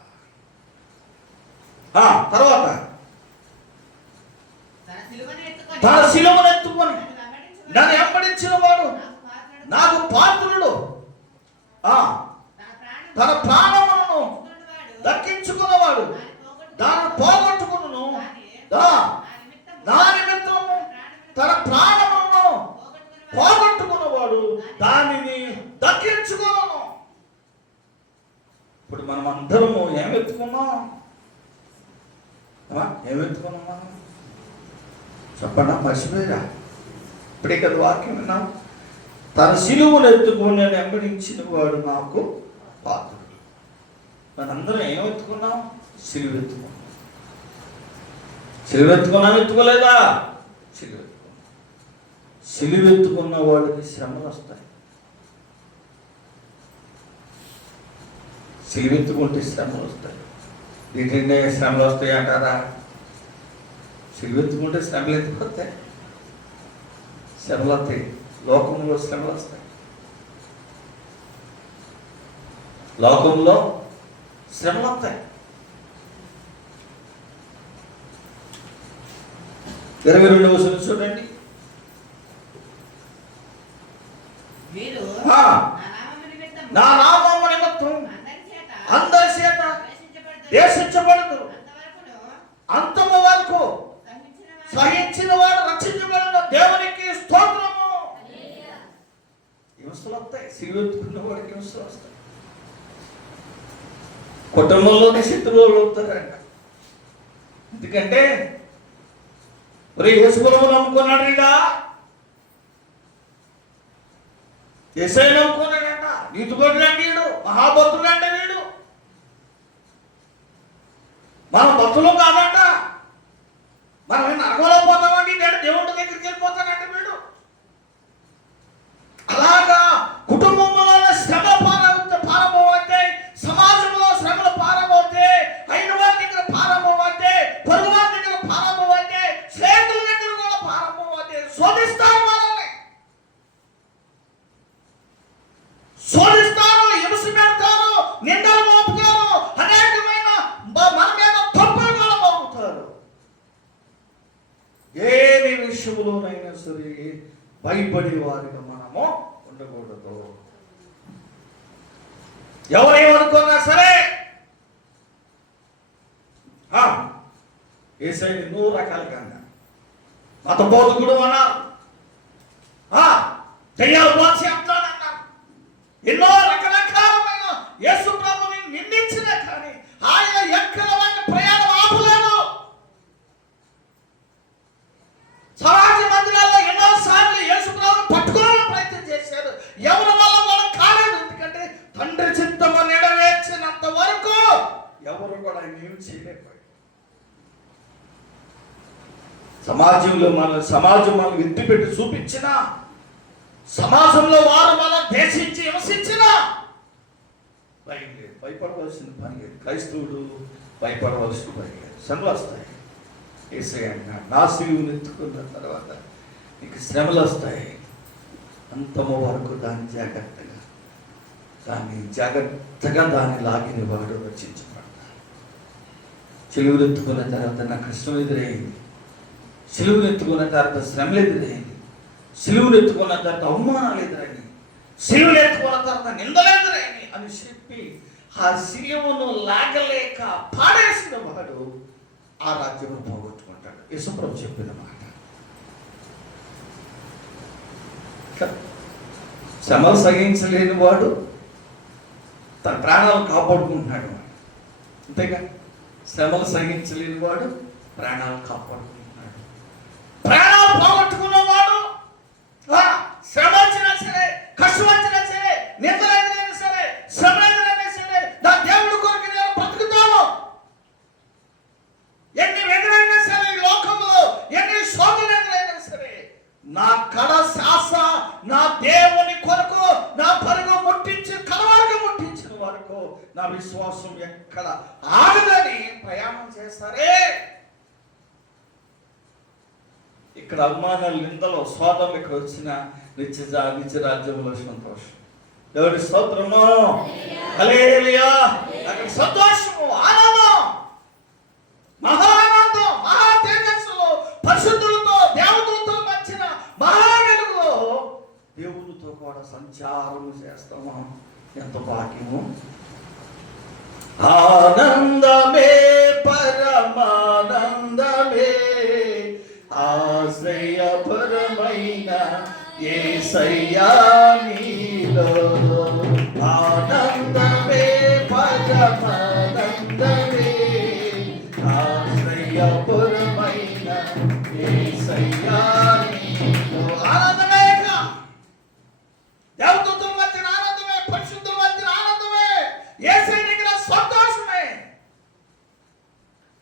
తర్వాత తన శిలువను ఎత్తుకొని నన్ను వెంబడించిన వాడు నాకు పాత్రుడు, తన ప్రాణములను దక్కించుకున్నవాడు దాన్ని పోగొట్టుకును, నా నిమిత్తము తన ప్రాణములను పోగొట్టుకున్నవాడు దానిని దక్కించుకున్నాను. ఇప్పుడు మనం అందరము ఏమెత్తుకున్నాం? ఏమెత్తుకున్నామా చెప్పండి, మర్చిపోయారా? ఇప్పుడే కదా వాక్యం విన్నాం, తన శిలువను ఎత్తుకొని నేను వెంబడించిన వాడు నాకు పాత్రుడు. మనందరం ఏమెత్తుకున్నాం? శిలువ ఎత్తుకున్నాం. శిలువ ఎత్తుకున్నాం, ఎత్తుకోలేదా? శిలువ ఎత్తుకున్నాం. శిలువ ఎత్తుకున్న వాడికి శ్రమలు వస్తాయి. శిలువ ఎత్తుకుంటే శ్రమలు వస్తాయి. వీటినే శ్రమలు వస్తాయి అంటారా? శిలువ ఎత్తుకుంటే శ్రమలు ఎత్తుకొస్తాయి, శ్రమలు వస్తాయి. లోకంలో శ్రమలు వస్తాయి, లోకంలో శ్రమలు వస్తాయి. 22వ వచనం చూడండి. నా నామము నిమిత్తం అందరి చేత దేశించబడదు, అంతము వరకు సహించిన వాడు రక్షించబడిన దేవునికి స్తోత్రము. హింసలు వస్తాయి, సిలువెత్తుకున్న వాడికి హింసలు వస్తాయి. కుటుంబంలోనే శత్రువులు అవుతారంట. ఎందుకంటే యేసుప్రభు నమ్ముకున్నాడు, ఇదా యేసయ్య నమ్ముకున్నాడంట. నీతిపరుడు అంటే వీడు, మహాభక్తుడు అంటే వీడు. మనం భక్తులు కాదంట, మనం నరకంలో పోతామండి, నేను దేవుడి దగ్గరికి వెళ్ళిపోతానంటే వీడు. అలాగా కుటుంబంలో శ్రమ పారబోతే, సమాజంలో శ్రమలు పారబోతే, అయిన వారి దగ్గర పారబోతే, పొరుగు వారి దగ్గర పారబోతే, స్నేహితుల దగ్గర కూడా పారబోతే శోధిస్తారు, మనల్ని శోధిస్తారు, హింస పెడతారు, నిందలు మోపుతారు, అనేకమైన మన మీద తప్పులు కూడా మోపుతారు. ఏది విషయంలోనైనా సరే భయపడే వారిగా మనము ఉండకూడదు. ఎవరేమనుకున్నా సరే యేసయ్యని 100 రకాలుగా మత బోధకుడు అన్నారు, దయ్యాలు పోసేస్తానన్నా ఎన్నో రకరకాలమైన యేసు ప్రభుని నిందించినా కానీ ఆయన ఎక్కడ ప్రయాణం ఆపలేదు. సమాజ మందిరాల్లో ఎన్నో సార్లు యేసు ప్రభుని పట్టుకోవాలని ప్రయత్నం చేశారు. ఎవరి వల్ల కూడా కాలేదు. ఎందుకంటే తండ్రి చిత్తము నెరవేర్చినంత వరకు ఎవరు కూడా ఆయన ఏమి చేయలేకపోయారు. సమాజం మనం ఎత్తిపెట్టి చూపించిన, సమాజంలో వారు మనం దేశించి హింసించిన భయం లేదు, భయపడవలసిన పని లేదు. క్రైస్తవుడు భయపడవలసిన పని లేదు. శ్రమలు వస్తాయి. యేసయ్య అన్నాడు, నా సిలువను ఎత్తుకున్న తర్వాత నీకు శ్రమలు వస్తాయి, అంతము వరకు దాన్ని జాగ్రత్తగా దాన్ని లాగిన వాడు రక్షించబడతాడు. సిలువను ఎత్తుకున్న తర్వాత నాకు కష్టం ఎదురైంది, సిలువను ఎత్తుకున్న తర్వాత శ్రమలు ఎదురైంది, సిలువను ఎత్తుకున్న తర్వాత అవమానాలు ఎదురైంది, సిలువను ఎత్తుకున్న తర్వాత నిందలు ఎదురైంది అని చెప్పి ఆ సిలువను లాగలేక పాడేసిన వాడు ఆ రాజ్యము పోగొట్టుకుంటాడు. యేసుప్రభు చెప్పిన మాట. శ్రమలు సహించలేని వాడు తన ప్రాణాలు కాపాడుకుంటున్నాడు. అంతేగా, శ్రమలు సహించలేని వాడు ప్రాణాలు కాపాడుకుంటున్నాడు. ప్రాణాలు పోగొట్టుకున్నవాడు శ్రమ వచ్చినా సరే, కష్టం వచ్చినా సరే, నిద్రైనా సరే, శ్రమ ఎదురైనా సరే, నా దేవుడి కొరకు నేను బ్రతుకుతాను. ఎన్ని ఎదురైనా సరే, ఈ లోకంలో ఎన్ని శోధనలు ఎదురైనా సరే, నా కడ శ్వాస నా దేవుని కొరకు నా పరుగు ముట్టించి కలవరకు ముట్టించిన వరకు నా విశ్వాసం ఎక్కడ ఆగదని ప్రయాణం చేస్తారే. ఇక్కడ అవమానాలు, నిందలు, స్వాదం ఇక్కడ వచ్చిన నిత్య రాజ్యంలో సంతోషం. దేవుడి స్తోత్రము, హల్లెలూయా. అక్కడ సంతోషము, ఆనందం, మహానందం, మహా తేజస్సులో పరిశుద్ధులతో దేవతలతో వచ్చిన మహా వెలుగులో దేవునితో కూడా సంచారం చేస్తాము. ఎంత భాగ్యము! ఆనందమే పరమానందమే ఆశ్రయపరమైన యేసయ్యా నీలో. ఆనందమే పరమానందమే ఆశ్రయపరమైన యేసయ్యా నీలో. ఆనందమేగా, దేవదూతల మధ్య ఆనందమే, పరిశుద్ధుల మధ్య ఆనందమే, యేసయ్య దగ్గర సంతోషమే.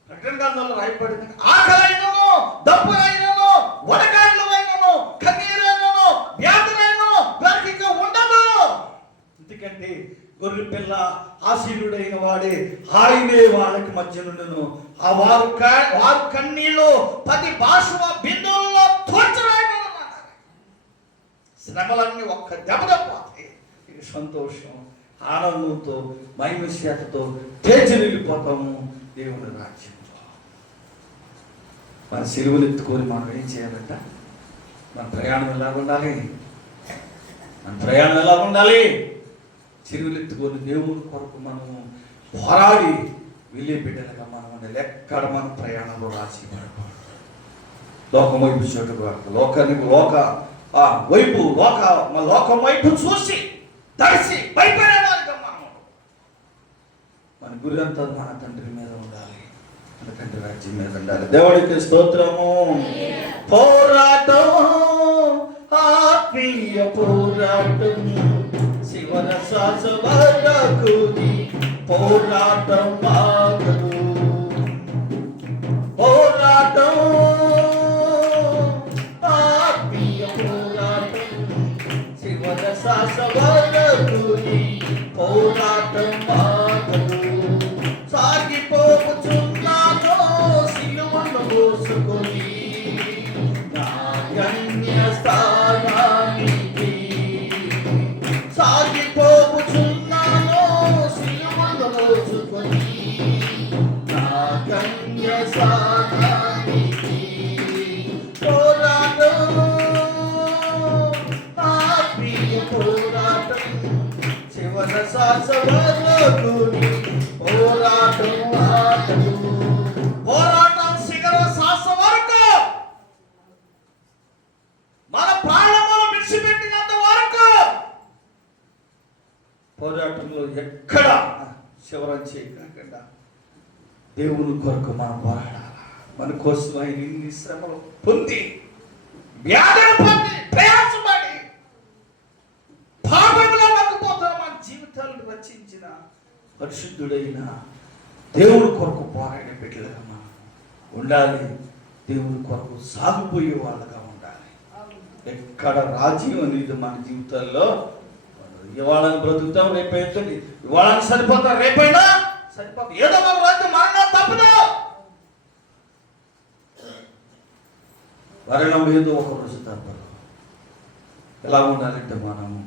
ప్రకటన గ్రంథంలో రాయబడింది, ఆకలైనను, దప్పులైనను, వడగాడ్లైనను, కన్నీరైనను, వ్యాధులైనను వారికి ఇక ఉండదు. ఎందుకంటే గొర్రె పిల్ల ఆశీనుడైన వాడే, ఆయనే వాళ్ళకి మధ్య నుండును. ఆ వారు కన్నీళ్ళు 10 భాషల బిందువుల్లో తోచరాయనమాట. శ్రమలన్నీ ఒక్క దెబ్బపోతాయి. ఇది సంతోషం, ఆనందంతో, మైమశ్యతతో తేజ నిలిపోతాము దేవుని రాజ్యంలో. మన సిలువలు ఎత్తుకొని మనం ఏం చేయాలంట? మన ప్రయాణం ఎలా ఉండాలి? సిలువలు ఎత్తుకొని దేవుని కొరకు మనము పోరాడి వెళ్ళే బిడ్డలుగా మనం ఉండాలి. ఎక్కడ మన ప్రయాణంలో రాసి పడకూడదు. లోకం వైపు చూడకూడదు. లోకం వైపు చూసి తడిసి భయపడే వాళ్ళుగా మనం. మన గురి అంతా మన తండ్రి మీద ఉండాలి, మన తండ్రి రాజ్యం మీద ఉండాలి. దేవుడికి స్తోత్రము. పోరాటం, ఆత్మీయ పోరాటం, శివన శ్వాస వరకు పోరాటం ఆగదు. పోరాటం, ఆత్మీయ పోరాటం, శివన శ్వాస వరకు పోరాటం ఆగదు. సాగిపోతున్నాను సిలువను మోసుకొని నా గమ్యస్థానానికి. సాగిపోతున్నాను సిలువను మోసుకొని నా గమ్యస్థానానికి. పోరాటం, ఆత్మీయ పోరాటం, శివన శ్వాస వరకు పోరాటం ఆగదు. పోరాటం శిఖర శ్వాస వరకు, మన ప్రాణములు విడిచిపెట్టినంత వరకు దేవుని కొరకు మనం పోరాడాలి. మన కోసం ఆయన ఇన్ని శ్రమలు పొంది, వ్యాధులు పొంది, ప్రయాసపడి, పాపంలో మగ్గిపోతున్న మన జీవితాలను రచించిన పరిశుద్ధుడైన దేవుని కొరకు పోరాడే బిడ్డలుగా మనం ఉండాలి. దేవుని కొరకు సాగిపోయే వాళ్ళగా ఉండాలి. ఎక్కడ రాజ్యం అనేది మన జీవితాల్లో ఇవాళని బ్రతుకుతాం, రేపైతుంది, ఇవాళని సరిపోతాం, రేపైనా సరిపోతాం, ఏదో ఒక రాజ్యం మరణం తప్పదు. మరణం ఏదో ఒక రోజు తప్పదు. ఎలా ఉండాలంటే మనము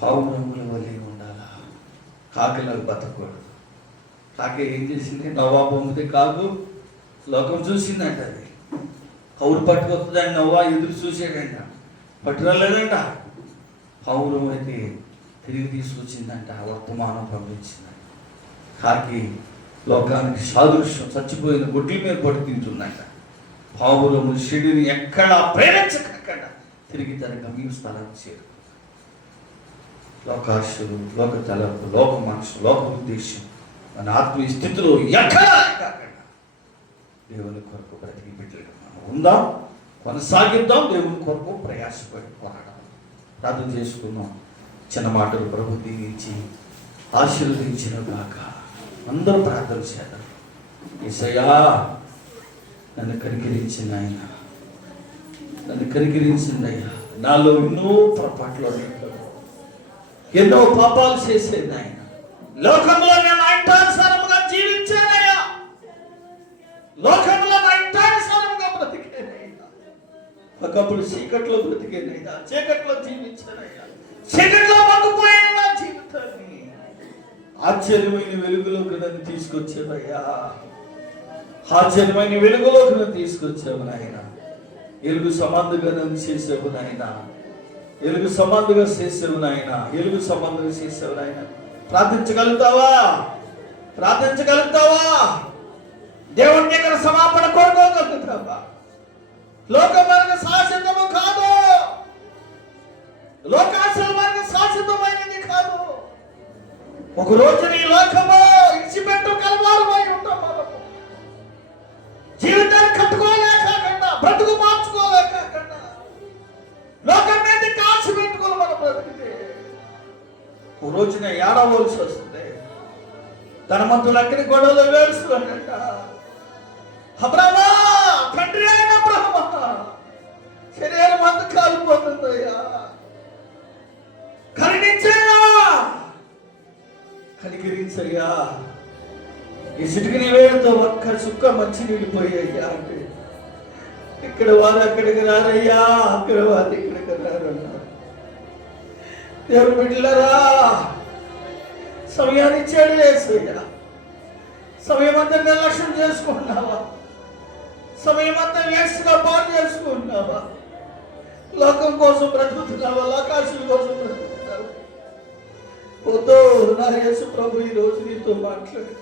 పావురముల వలె ఉండాలా. కాకిలాగా బతకూడదు. కాకి ఏం చేసింది? నవ్వా పొమ్మితే కాకు లోకం చూసిందంట. అది కౌరు పట్టుకొస్తుందని నవ్వా ఎదురు చూసాడంట, పట్టురాలేదంట. పౌరం అయితే తిరిగి తీసుకొచ్చిందంట, వర్తమానం పంపించిందంట. కాకి లోకానికి సాదృశ్యం, చచ్చిపోయిన గుడ్ల మీద పడి తింటుందంట. పావురము షిడిని ఎక్కడా ప్రేమించకుండా తిరిగి తన గమ్య స్థలానికి చేరు. లోకాశులు, లోక తలపు, లోక మనసు, లోక ఉద్దేశం మన ఆత్మీయ స్థితిలో ఎక్కడా కాకుండా దేవుని కొరకు బ్రతికి బిడ్డలుగా మనం ఉందాం, కొనసాగిద్దాం. దేవుని కొరకు ప్రయాసపడి పోరాడాలి. ప్రార్థన చేసుకుందాం. చిన్న మాటలు ప్రభు దీవించి ఆశీర్వదించిన గాక. అందరూ ప్రార్థన చేద్దాం. యేసయ్యా, నన్ను కనికరించింది ఆయన, నన్ను కనికరించింది అయ్యా. నాలో ఎన్నో పొరపాట్లు, ఎన్నో పాపాలు చేసేది ఆయన. లోకంలో నేను ఇష్టానుసారముగా జీవించానయ్యా, లోకంలో నా ఇష్టానుసారముగా బ్రతికేనయ్యా. ఒకప్పుడు చీకట్లో బ్రతికేనయ్యా, చీకట్లో జీవించానయ్యా, చీకట్లో మగ్గిపోయిన నా జీవితాన్ని ఆశ్చర్యమైన వెలుగులోకి నన్ను తీసుకొచ్చావయ్యా. ఆశ్చర్యమైన వెలుగులోకి నన్ను తీసుకొచ్చావు నాయన. ఎలుగు సమాధుగా నన్ను చేసావు నాయన, ఎలుగు సమాధుగా చేసావు నాయన, ఎలుగు సమాధుగా చేసావు నాయన. ప్రార్థించగలుగుతావా? ప్రార్థించగలుగుతావా? దేవుని దగ్గర సమాపణ కోరుకోగలుగుతావా? లోక మార్గ శాశ్వతము కాదు, లోకాశల మార్గ శాశ్వతమైనది కాదు. ఒక రోజు నీ లోకము ఇచ్చిపెట్టు కలవారమై ఉంటాం. మనము జీవితాన్ని కట్టుకోలేకుండా, బ్రతుకు మార్చుకోలేకుండా, లోకం మీద కాసు పెట్టుకోవాలి మనం బ్రతికితే ఒక రోజున ఏడవలసి వస్తుంది. ధనవంతులు అక్కడి గొడవలు వేడుస్తున్నాడంట. అబ్రామా, తండ్రి అయిన అబ్రామా, శరీరం అంతా కాలిపోతుందయ్యా, కరుణించయ్యా, కనికరించయ్యా. ఈ చిటికి నీవేతో ఒక్క చుక్క మంచి నీళ్ళు పోయ్యా అంటే, ఇక్కడ వారు అక్కడికి రారయ్యా, అక్కడ వారు ఇక్కడికి రారన్నారు. దేవుడు బిడ్డలారా, సమయాన్ని ఇచ్చాడు యేసయ్యా. సమయం అంతా నిర్లక్ష్యం చేసుకుంటున్నావా? సమయం అంతా వేస్ట్గా పాటు చేసుకుంటున్నావా? లోకం కోసం బ్రతుకుతున్నావా? లోకాశుల కోసం బ్రతుకుతున్నావా? వద్దు నా యేసు ప్రభు ఈ రోజు నీతో మాట్లాడు.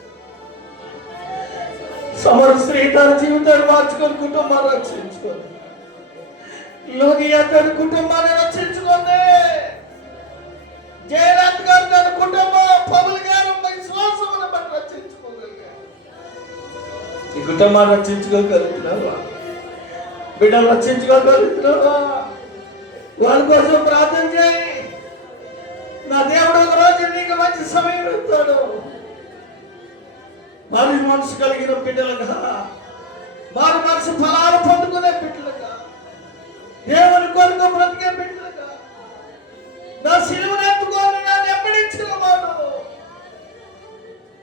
సమర స్త్రీ తన జీవితాన్ని మార్చుకొని కుటుంబాన్ని రక్షించుకోండి. లోనియా తన కుటుంబాన్ని రక్షించుకోండి. జయరాజ్ గారు తన కుటుంబం, పవన్ గారు విశ్వాసమును బట్టి రక్షించుకోగలిగారు. ఈ కుటుంబాన్ని రక్షించుకోగలుగుతున్నావా? బిడ్డలు రక్షించుకోగలుగుతున్నావా? వాళ్ళ కోసం ప్రార్థన చేయి. నా దేవుడు ఒక రోజు నీకు మంచి సమయం ఇస్తాడు. మారు మనసు కలిగిన బిడ్డలుగా, మారు మనసు ఫలాలు పొందుకునే బిడ్డలుగా, దేవుని కొరకు బ్రతికే బిడ్డలుగా, నా సిలువను ఎత్తుకొని నన్ను వెంబడించిన వాడు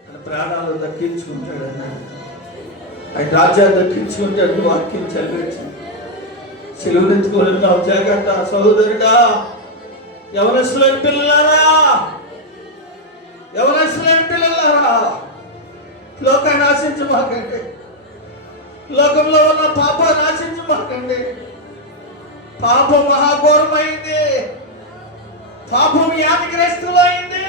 తన ప్రాణాలు దక్కించుకుంటాడన్న ఆయన రాజ్యాన్ని దక్కించుకుంటాడు. వాక్యం చదివించి సిలువను ఎత్తుకొని జాగ్రత్త సహోదరుడా. యవనస్తులైన పిల్లలారా, యవనస్తులైన పిల్లలారా, లోకాన్ని ఆశించమాకండి. లోకంలో ఉన్న పాపాన్ని ఆశించమాకండి. పాపం మహాఘోరమైంది. పాపం వ్యాధిగ్రస్తులైంది.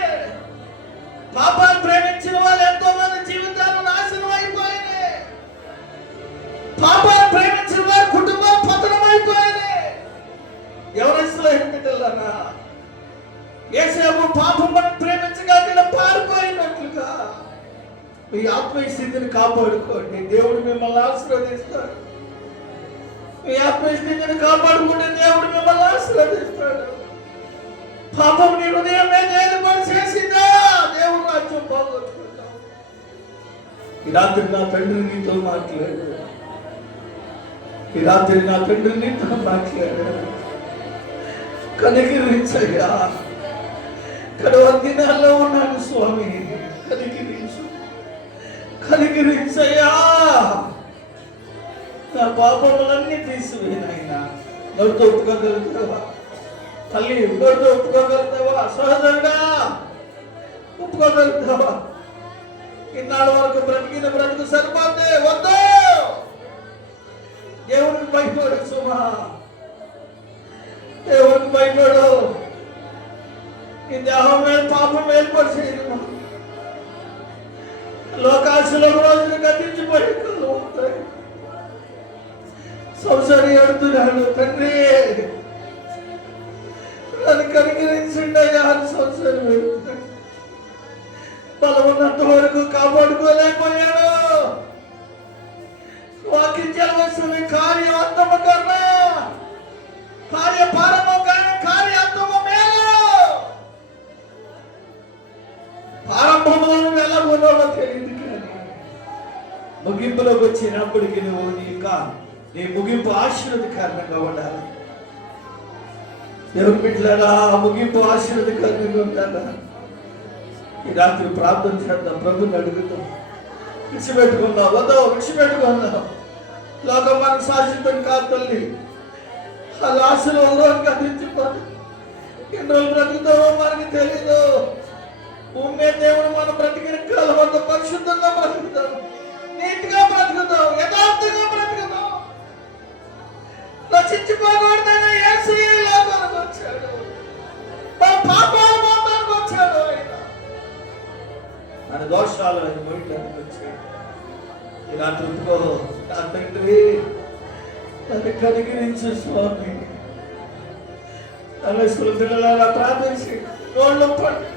పాపాన్ని ప్రేమించిన వాళ్ళు ఎంతో మంది జీవితాలు నాశనం అయిపోయింది. పాపాన్ని ప్రేమించిన వారి కుటుంబాలు పతనం అయిపోయింది. యవనస్తులైన బిడ్డలారా, యేసేపు పాపం ప్రేమించగా పారిపోయినట్లుగా మీ ఆత్మీయ స్థితిని కాపాడుకోండి, దేవుడు మిమ్మల్ని ఆశీర్వదిస్తాడు. మీ ఆత్మీయ స్థితిని కాపాడుకుంటే దేవుడు మిమ్మల్ని ఆశీర్వదిస్తాడు. పాపం నీ హృదయం ఏలుబడి చేసిందా, దేవుడు రాజ్యం పోగొట్టుకుంటావు. ఈ రాత్రి నా తండ్రి నీతో మాట్లాడు. ఈ రాత్రి నా తండ్రి నీతో మాట్లాడాడు. కనికరించయ్యా, కడవ దినాల్లో ఉన్నాను స్వామి, కనికరించు, కనికరించయ్యా. నా పాపములన్నీ తీసివేయనైనా. నోటితో ఒప్పుకోగలుగుతావా తల్లి? నోటితో ఒప్పుకోగలుగుతావా సహోదరుడా? ఒప్పుకోగలుగుతావా? ఇన్నాళ్ళ వరకు బ్రతికిన బ్రతుకు సరిపోతే వద్దు. దేవుడికి భయపడు సుమా, దేవుడికి భయపడు. ఈ దేహం మీద పాపం ఏర్పరిచేయను. లోకాశలో రోజులు గతించిపోయి సంసారి అడుగుతున్నాడు, తండ్రి నన్ను కనికరించిండయ్యా. సంసారి బలమున్నంత వరకు కాపాడుకోలేకపోయాడు. వాక్యం చలవలసిన కార్యం అంతము కన్నా కార్యపారము కానీ కార్యాంతము మేలు. ప్రారంభంలో ఎలా ఉన్నావో తెలియదు, కానీ ముగింపులోకి వచ్చినప్పటికీ నువ్వు నీ ముగింపు ఆశీర్వాదకరంగా ఉండాలి. దేవుని బిడ్డలారా, ఆ ముగింపు ఆశీర్వాదకరంగా ఉండాలా? ఈ రాత్రి ప్రార్థన చేద్దాం, ప్రభుని అడుగుతాం. విడిచిపెట్టుకుందాం, వద్దో విడిచిపెట్టుకుందాం. లోకం మనకు శాశ్వతం కాదు తల్లి. ఆ లాసులు ఒకరోజు గతించిపోదు. ఎన్ని రోజులు బ్రతుకుతామో మనకి తెలీదు. భూమి మీద దేవుడు మన బ్రతికిన కాలం అంత పరిశుద్ధంగా బ్రతుకుతాం, నీతిగా బ్రతుకుతాం, యథార్థంగా బ్రతుకుతాం. రచించిపోకూడదని యేసయ్య ఈ లోకానికి వచ్చాడు. మన పాపాలు మోపడానికి వచ్చాడు. ఆయన దోషాలు ఆయన మోయడానికి వచ్చాడు. ఈ రాత్రి ఒప్పుకో, నా తండ్రి నన్ను కనికరించు స్వామి. తలసులు పిల్లల ప్రార్థించి నోళ్ళు పడి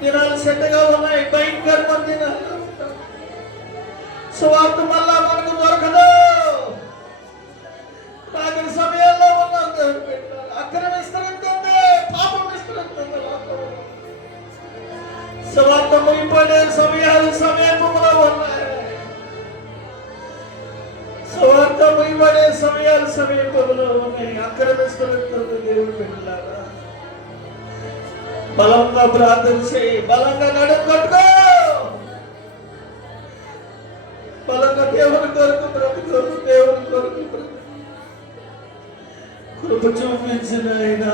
దినాలు చెడ్డగా ఉన్నాయి, భయంకరమైన దినాలు. సువార్త మళ్ళా మనకు దొరకదు. రాగిన సమయాల్లో ఉన్నాం. దేవుడు పెట్టాలి. అక్రమ విస్తరిస్తుంది, పాపం విస్తరిస్తుంది. సువార్త ముగిపడే సమయాలు సమీపంలో ఉన్నాయి. సువార్త ముగిపడే సమయాలు సమీపంలో ఉన్నాయి. అక్రమ విస్తరిస్తుంది. దేవుడు పెట్టాలా? బలంగా ప్రార్థన చేయి, బలంగా నడుకట్టుకో, బలంగా దేవుని కొరకు బ్రతుకు, దేవుని కొరకు బ్రతుకు. కృప చూపించిన ఆయన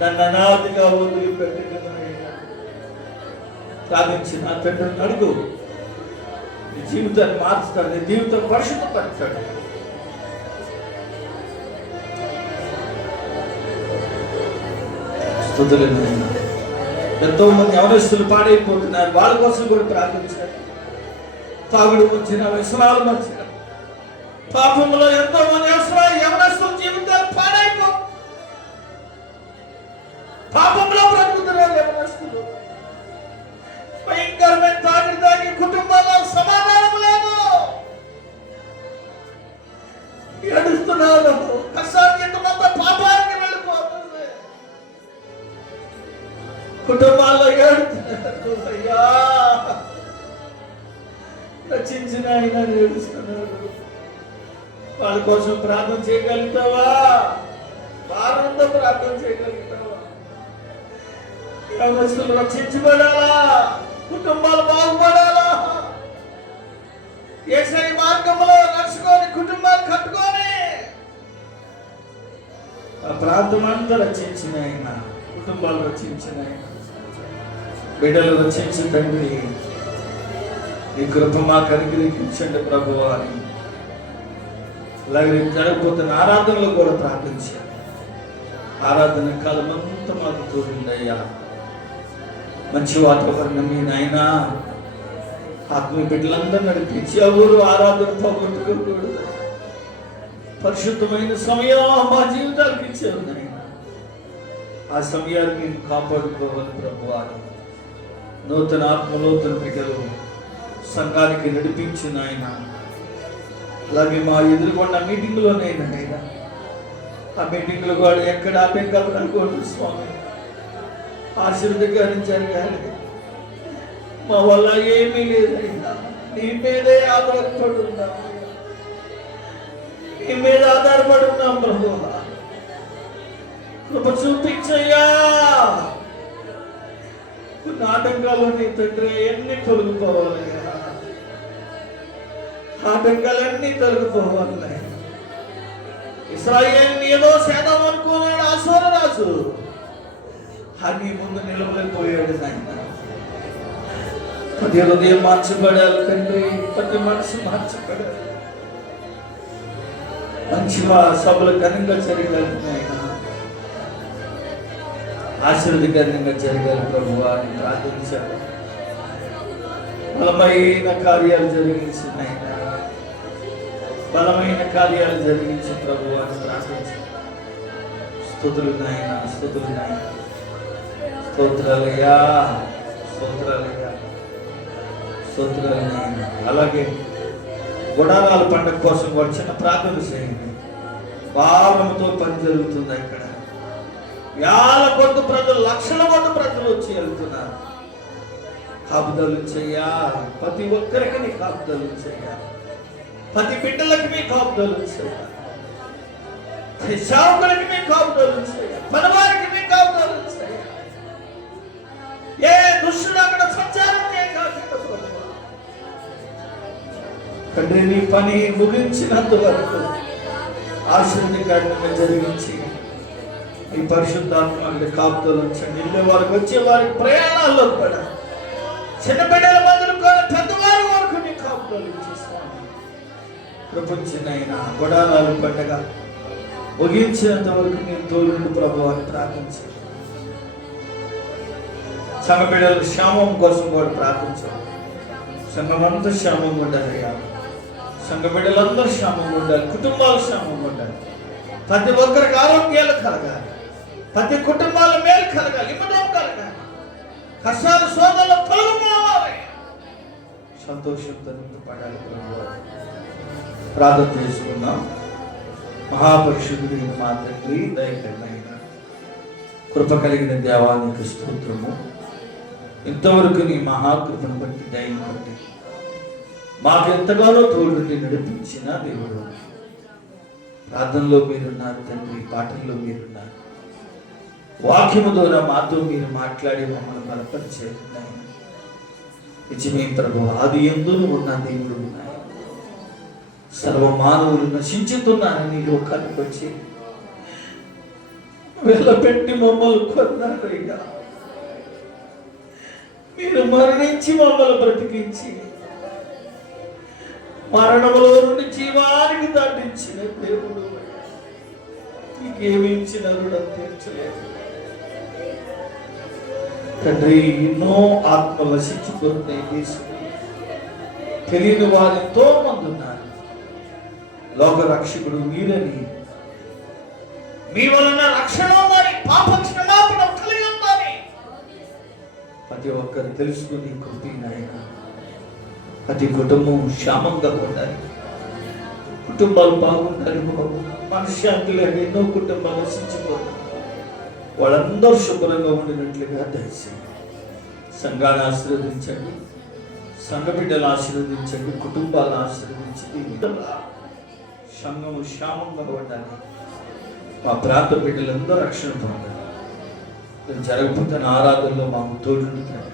నన్ను అనాదిగా వదిలిపెట్టిన ఆయన సాధించిన తండ్రిని అడుగు. నీ జీవితాన్ని మార్చుతాడు, నీ జీవితం పరిశుద్ధపరుస్తాడు. ఎంతో మంది యవనస్తులు పాడైపోతున్నారు, వాళ్ళ కోసం కూడా ప్రార్థించారు. తాగుడు వచ్చిన, వ్యసనాలు వచ్చిన, పాపంలో ఎంతో మంది యవనస్తుల జీవితాలు పాడైపో, పాపంలో బ్రతుకుతున్నారు యవనస్తులు. భయంకరమైన తాగిడి తాగి కుటుంబాల్లో సమాధానం లేదు, ఏడుస్తున్నారు. కష్టానికి ఎంతమంది పాపానికి వెళ్ళిపోతుంది, కుటుంబాల్లో ఏడుతున్నారు. అయ్యా రచించిన ఆయన ఏడుస్తున్నారు. వాళ్ళ కోసం ప్రార్థన చేయగలుగుతావా? వారంతో ప్రార్థన చేయగలుగుతావా? యవనస్తులు రక్షించబడాలా, కుటుంబాలు బాగుపడాలా, యేసయ్య మార్గంలో నడుచుకొని కుటుంబాలు కట్టుకొని ఆ ప్రాంతం అంతా రక్షించిన ఆయన, కుటుంబాలు రక్షించిన ఆయన, బిడ్డలు రక్షించిన తండ్రి, నీ కృప మాకు అనుగ్రహించండి ప్రభువా అని అలాగే జరగబోతున్న ఆరాధనలో కూడా ప్రార్థించాను. ఆరాధన కాలమంతా మాకు తోడిందయ్యా. మంచి వాతావరణం మీ నాయన, ఆత్మీయ బిడ్డలందరూ నడిపించి ఎవరు ఆరాధన పోగొట్టుకోకూడదు. పరిశుద్ధమైన సమయం మా జీవితాలకు ఇచ్చారు నాయన. ఆ సమయాన్ని మేము కాపాడుకోవాలి ప్రభువా. నూతన ఆత్మ నూతన బిడ్డలు సంఘానికి నడిపించిన ఆయన. అలాగే మా ఎదురుకొన్న మీటింగ్లోనైనా ఆయన ఆ మీటింగ్లో కూడా ఎక్కడ ఆటంకాలు అనుకోండి స్వామి, ఆశీర్వదించాలి జరగాలి. మా వల్ల ఏమీ లేదైనా నీ మీదే ఆధారపడి ఉన్నాం, నీ మీద ఆధారపడి ఉన్నాం ప్రభు. కృప చూపించయ్యా. ఆటంకాలు నీ తండ్రి ఎన్ని తొలగిపోవాలయ్యా, ఆటంకాలన్నీ తొలగిపోవాలి. ఇశ్రాయేలుని ఏదో చేద్దాం అనుకున్నాడు అసూరు రాజు, అది ముందు నిలబడిపోయాడు నాయన. ప్రతి హృదయం మార్చబడాలి తండ్రి, ప్రతి మనసు మార్చబడాలి. మంచి సభలు ఘనంగా జరగాలి నాయన, ఆశీర్వదకరంగా జరగాలి ప్రభు అని ప్రార్థించారు. బలమైన కార్యాలు జరిగించిన ఆయన, బలమైన కార్యాలు జరిగించిన ప్రభు అని ప్రార్థించారు. స్తుతులు నాయన, స్తుతులు నాయన, స్తోత్రాలయ్యా, స్తోత్రాలయ్యా, స్తోత్రాలు నాయన. అలాగే గుడారాల పండుగ కోసం కూడా చిన్న ప్రార్థన చేయండి. భావముతో పని జరుగుతుంది అక్కడ. వేల కొద్ది ప్రజలు, లక్షల కొద్ది ప్రజలు వచ్చి వెళ్తున్నారు. కాపుదలు చెయ్యా, ప్రతి ఒక్కరికి నీ కాపుదలు చెయ్యా, ప్రతి బిడ్డలకి మీ కాపుదలు చెయ్యా, సేవకులకి మీ కాపుదలు చెయ్యా, పనివారికి మీ కాపుదలు చెయ్యా. ఏ దుష్టుడు అక్కడ సంచారం చేయకుండా తండ్రి నీ పని ముగించినంత వరకు ఆశీర్వదకరంగా జరిగించి ఈ పరిశుద్ధాత్మ కాపుదలు ఉంచండి. వెళ్ళే వారికి, వచ్చే వారికి, ప్రయాణాల్లో కూడా చిన్న బిడ్డల మొదలుకొని పెద్దవారి వరకు నీ కాపుదలు ఇచ్చేస్తాను. ప్రపంచనైనా గుడారాలు పండగ ముగించినంత వరకు నేను తోలుండి ప్రభు అని ప్రార్థించాను. సంఘ బిడ్డల క్షేమం కోసం కూడా ప్రార్థించాను. సంఘమంతా క్షేమం ఉండాలయ్యా, సంఘ బిడ్డలందరూ క్షేమంగా ఉండాలి, కుటుంబాలు క్షేమంగా ఉండాలి, ప్రతి ఒక్కరికి ఆరోగ్యాలు కలగాలి, ప్రతి కుటుంబాల మేలు కలగాలి, ఇమ్మడం కలగాలి, కష్టాలు శోధనలు తొలగిపోవాలి, సంతోషంతో నింపబడాలి. ప్రార్థన చేసుకున్నాం. మహాపరిశుద్ధుడైన మా తండ్రి, దయకరమైన కృప కలిగిన దేవానికి స్తోత్రము. ఇంతవరకు నీ మహాకృపను బట్టి, దయను బట్టి మాకెంతగానో తోడుని నడిపించిన దేవుడు, ప్రార్థనలో మీరున్నారు తండ్రి, పాటల్లో మీరున్నారు, వాక్యము ద్వారా మాతో మీరు మాట్లాడి మమ్మల్ని బలపరిచేది. నిజమే ప్రభు, ఆది యందును ఉన్న దేవుడు ఉన్నాయి. సర్వ మానవులు నశించుతున్నారని ఈ లోకానికి వచ్చి వెళ్ళపెట్టి మమ్మల్ని కొన్నారయ్యా. మీరు మరణించి మమ్మల్ని బ్రతికించి మరణములో నుండి జీవానికి దాటించిన దేవుడు, నీకేమించిన రుణం తీర్చలేదు తండ్రి. ఎన్నో ఆత్మలు నశించిపోతున్నాయి దేశం, తెలియని వారు ఎంతో మంది ఉన్నారు. లోక రక్షకుడు మీరని, మీ వలన రక్షణ ఉందని, పాప క్షమాపణ కలిగి ఉందని ప్రతి ఒక్కరు తెలుసుకుని కృపి నాయన. ప్రతి కుటుంబం క్షేమంగా ఉండాలి, కుటుంబాలు బాగుండాలి బాబు. మనశ్శాంతి లేక ఎన్నో కుటుంబాలు నశించిపోతాయి, వాళ్ళందరూ శుభ్రంగా ఉండినట్లుగా దయచేయండి. సంఘాన్ని ఆశీర్వదించండి, సంఘ బిడ్డలు ఆశీర్వదించండి, కుటుంబాలను ఆశీర్వదించండి. సంఘము క్షేమంగా ఉండాలి, మా ప్రాంత బిడ్డలందరూ రక్షణ పొందాలి. జరగబోతున్న ఆరాధనలో మాకు తోడుంటారు.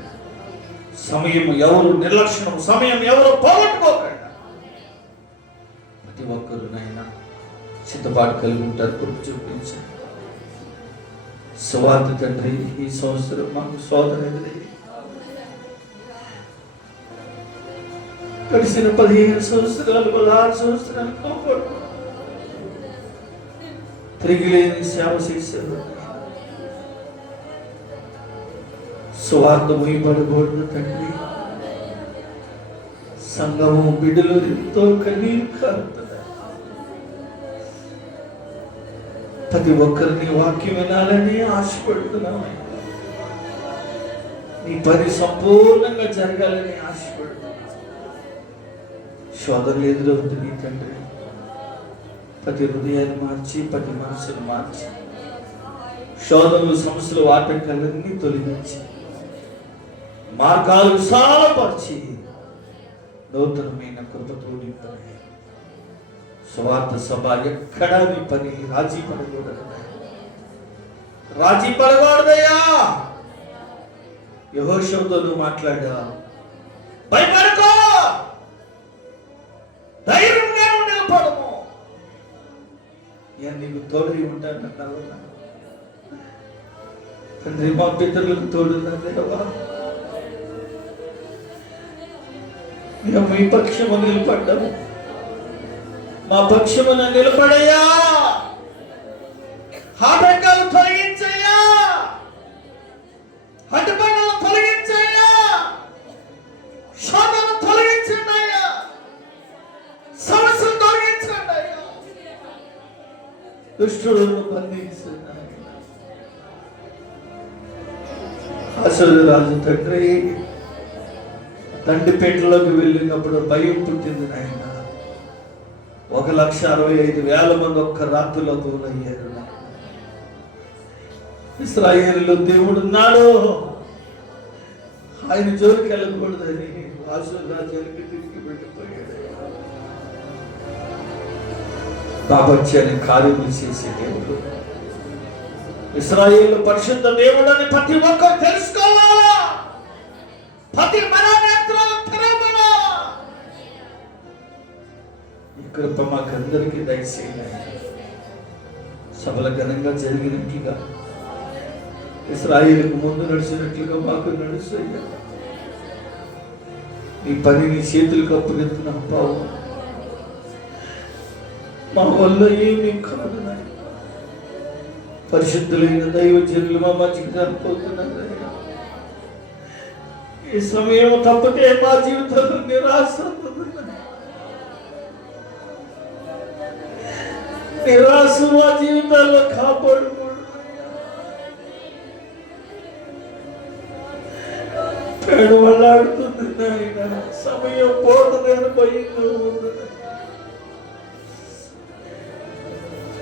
సమయం ఎవరు నిర్లక్ష్యం, సమయం ఎవరు పోగొట్టుకోకుండా ప్రతి ఒక్కరు నాయన సిద్ధపాటు కలిగి ఉంటారు. కృప చూపించండి. సువార్త తండ్రి, ఈ సంవత్సరం మాకు శోధన ఎదురైంది. గడిచిన 15 సంవత్సరాలు 16 సంవత్సరాలు కాపాడు తిరిగి లేని సేవ చేశారు. సువార్త ముయ్యబడకూడదు తండ్రి. సంఘము బిడ్డలు ఎంతో కన్నీరు కారుతున్నారు. ప్రతి ఒక్కరిని వాక్యం వినాలని ఆశపడుతున్నాం. నీ పని సంపూర్ణంగా జరగాలని ఆశపడుతున్నా. శోధనలు ఎదురవుతుంది తండ్రి. ప్రతి హృదయాన్ని మార్చి, ప్రతి మనసును మార్చి, శోధనలు, సమస్యలు, ఆటంకాలన్నీ తొలగించి, మార్గాలు విశాలపరిచి, నూతనమైన కృపతో నింపని. సువార్త సభ ఎక్కడా నీ పని రాజీ పడకూడదు, రాజీ పడకూడదయ్యా. యెహోషువతో నువ్వు మాట్లాడా, భయపడకో, ధైర్యంగా నిలబడము, నీకు తోడై ఉంటాను. తండ్రి, మా పితరులకు తోడున్నా దేవా, మేము మీ పక్షము నిలబడ్డాము, మా పక్షమున నిలబడయ్యా. ఆటంకాలు తొలగించయ్యా, అడ్డుబండలు తొలగించయ్యా, శోధనలు తొలగించండి అయ్యా, సమస్యలు తొలగించండి అయ్యా, దుష్టులను బంధించండి. అసలు రాజు తండ్రి తండ్రిపేటలోకి వెళ్ళినప్పుడు భయం పుట్టింది నాయన. 1,65,000 మంది ఒక్క రాత్రిలో తోలయ్యారు. ఇశ్రాయేలులో దేవుడు ఉన్నాడు, ఆయన జోలికి వెళ్ళకూడదని అసలు రాజ్యానికి తిరిగి పెట్టిపోయాడు. పాపత్యాన్ని కార్యములు చేసే దేవుడు, ఇశ్రాయేలు పరిశుద్ధ దేవుడు అని ప్రతి ఒక్కరు తెలుసుకోవాలా. ప్రతి మనోనేత్రాలు తెరవబడాలా. ఈ కృప మాకందరికీ దయచేయాలి. సభల ఘనంగా జరిగినట్లుగా, ఇశ్రాయేలుకు ముందు నడిచినట్లుగా మాకు నడుస్తాయ్యా. నీ పని నీ చేతులకు అప్పగిస్తున్నాం పావు. మా వల్ల ఏమీ కాదు నాయన. పరిశుద్ధులైన దైవజనులు మా మధ్యకి చనిపోతున్నారు. ఈ సమయం తప్పితే మా జీవితంలో నిరాశ, నిరాశ మా జీవితాల్లో కాపాడుకోడు. పేడు వల్లాడుతుంది నాయన. సమయం పోతుందని భయంగా ఉంది.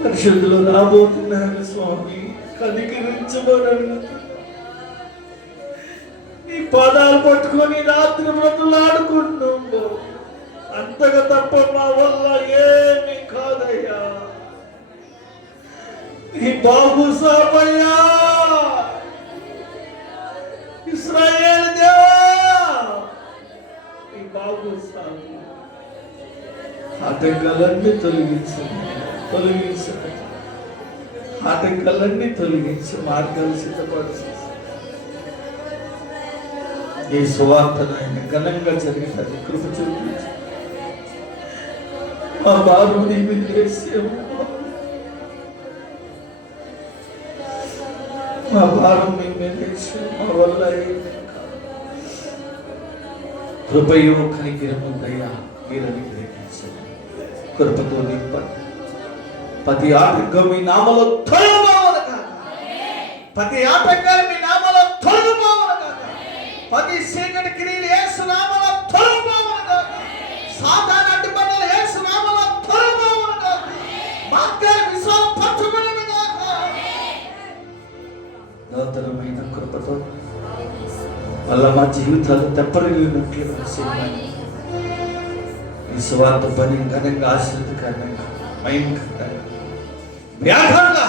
పరిశుద్ధులు రాబోతున్నారు స్వామి, కనికరించమని నీ పాదాలు పట్టుకొని రాత్రి బ్రతులాడుకుంటూ, అంతగా తప్ప మా వల్ల ఏమి కాదయ్యా. నీ బాబు సాపయ్యా, ఇశ్రాయేలు దేవా, నీ బాబు సాపు. ఆటంకాలన్నీ తొలగించండి, ఆటంకాలన్నీ తొలగించి మార్గాలు సిద్ధపరచు. ఈ సువార్తను ఆయన ఘనంగా జరిగినది కృప చూపించి, మా బాబు నీ మీద వేసాము, మా భారం మీ మీద వేసాము. మా వల్ల కృపయో కనికిరము దయా మీరు అనుగ్రహించండి. కృపతో నింపండి. ప్రతి ఆటంకం మీ నామలో తొలగిపోవను కాక, ప్రతి ఆటంకాలు మీ నామలో తొలగిపోవను కాక, ప్రతి చీకటి క్రియలు యేసు నామలో తొలగిపోవను కాక, సాతాను అడ్డుబండలు యేసు నామలో తొలగిపోవను కాక, మార్గాలు విశాలపరచబడును కాక. నూతనమైన కృపతో అలా మా జీవితాలు తెప్పరిల్లినట్లుగా చేయాలి. ఈ సువార్త పని ఘనంగా, ఆశ్చర్యకరంగా, భయంకరంగా, వ్యాఘంగా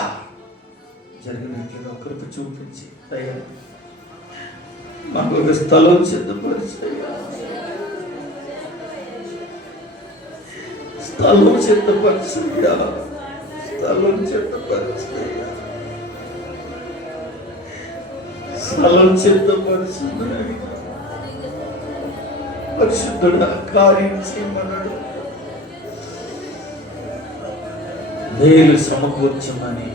జరిగినట్లుగా కృప చూపించి తయారు మాకు ఒక స్థలం సిద్ధపరిచయ్యా. స్థలం సిద్ధపరిచయ్యా. స్థలం సిద్ధపరిచయ్యా. స్థలం సిద్ధపరుచున్నాడు. పరిశుద్ధుడా కార్యం చేయమన్నాడు. మేలు సమకూర్చమని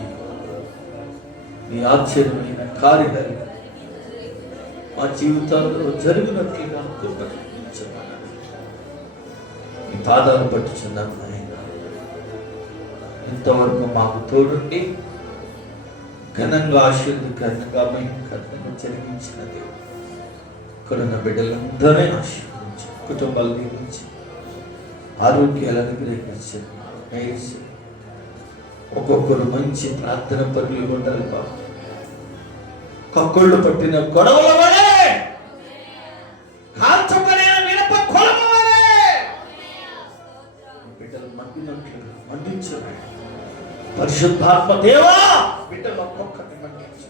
నీ ఆశ్చర్యమైన కార్యాలు మా జీవితాల్లో జరిగినట్లుగా కృపించమన్నాడు. నీ పాదాలు పట్టుచున్నాను నాయన. ఇంతవరకు మాకు తోడుండి ఘనంగా, ఆశీర్వదకరంగా, భయంకరంగా జరిగించిన దేవుడు ఇక్కడ ఉన్న బిడ్డలందరినీ ఆశీర్వదించి, కుటుంబాలు దీవించి, ఆరోగ్యాలను అనుగ్రహించి, ఒక్కొక్కరు మంచి ప్రార్థన పనులు ఉండాలి బాబు. కక్కుళ్ళు పట్టిన గొడవల వలె, కాల్చబడిన మినప కొలమ వలె బిడ్డలు మండినట్లుగా మండించారు. పరిశుద్ధాత్మ దేవా, బిడ్డలు ఒక్కొక్కరిని మండించు.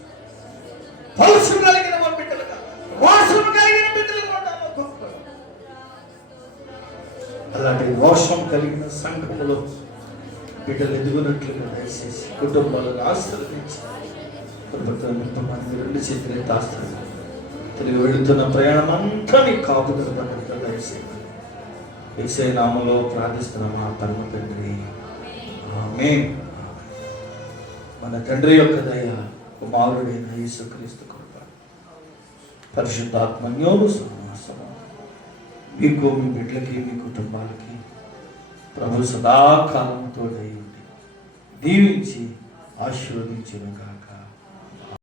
పౌరుషం కలిగిన బిడ్డలుగా, రోషం కలిగిన బిడ్డలుగా ఉండాలి ఒక్కొక్కరు. అలాంటి రోషం కలిగిన సంఘములో బిడ్డలు ఎదుగునట్లుగా దయచేసి కుటుంబాలను ఆశీర్వదించి, రెండు చేతులు దాస్తాను. తిరిగి వెళుతున్న ప్రయాణం అంతా నీ కాపుదల భద్రత దయచేసి యేసయ్య నామములో ప్రార్థిస్తున్నాం మా పరమ తండ్రి, ఆమేన్. మన తండ్రి యొక్క దయ, కుమారుడైన యేసుక్రీస్తు కృప, పరిశుద్ధాత్మ అన్యోన్య సహవాసము మీకు, మీ బిడ్డలకి, మీ కుటుంబాలకి ప్రభు సదాకాలంతో దయ ఉండి దీవించి ఆశీర్వదించును గాక.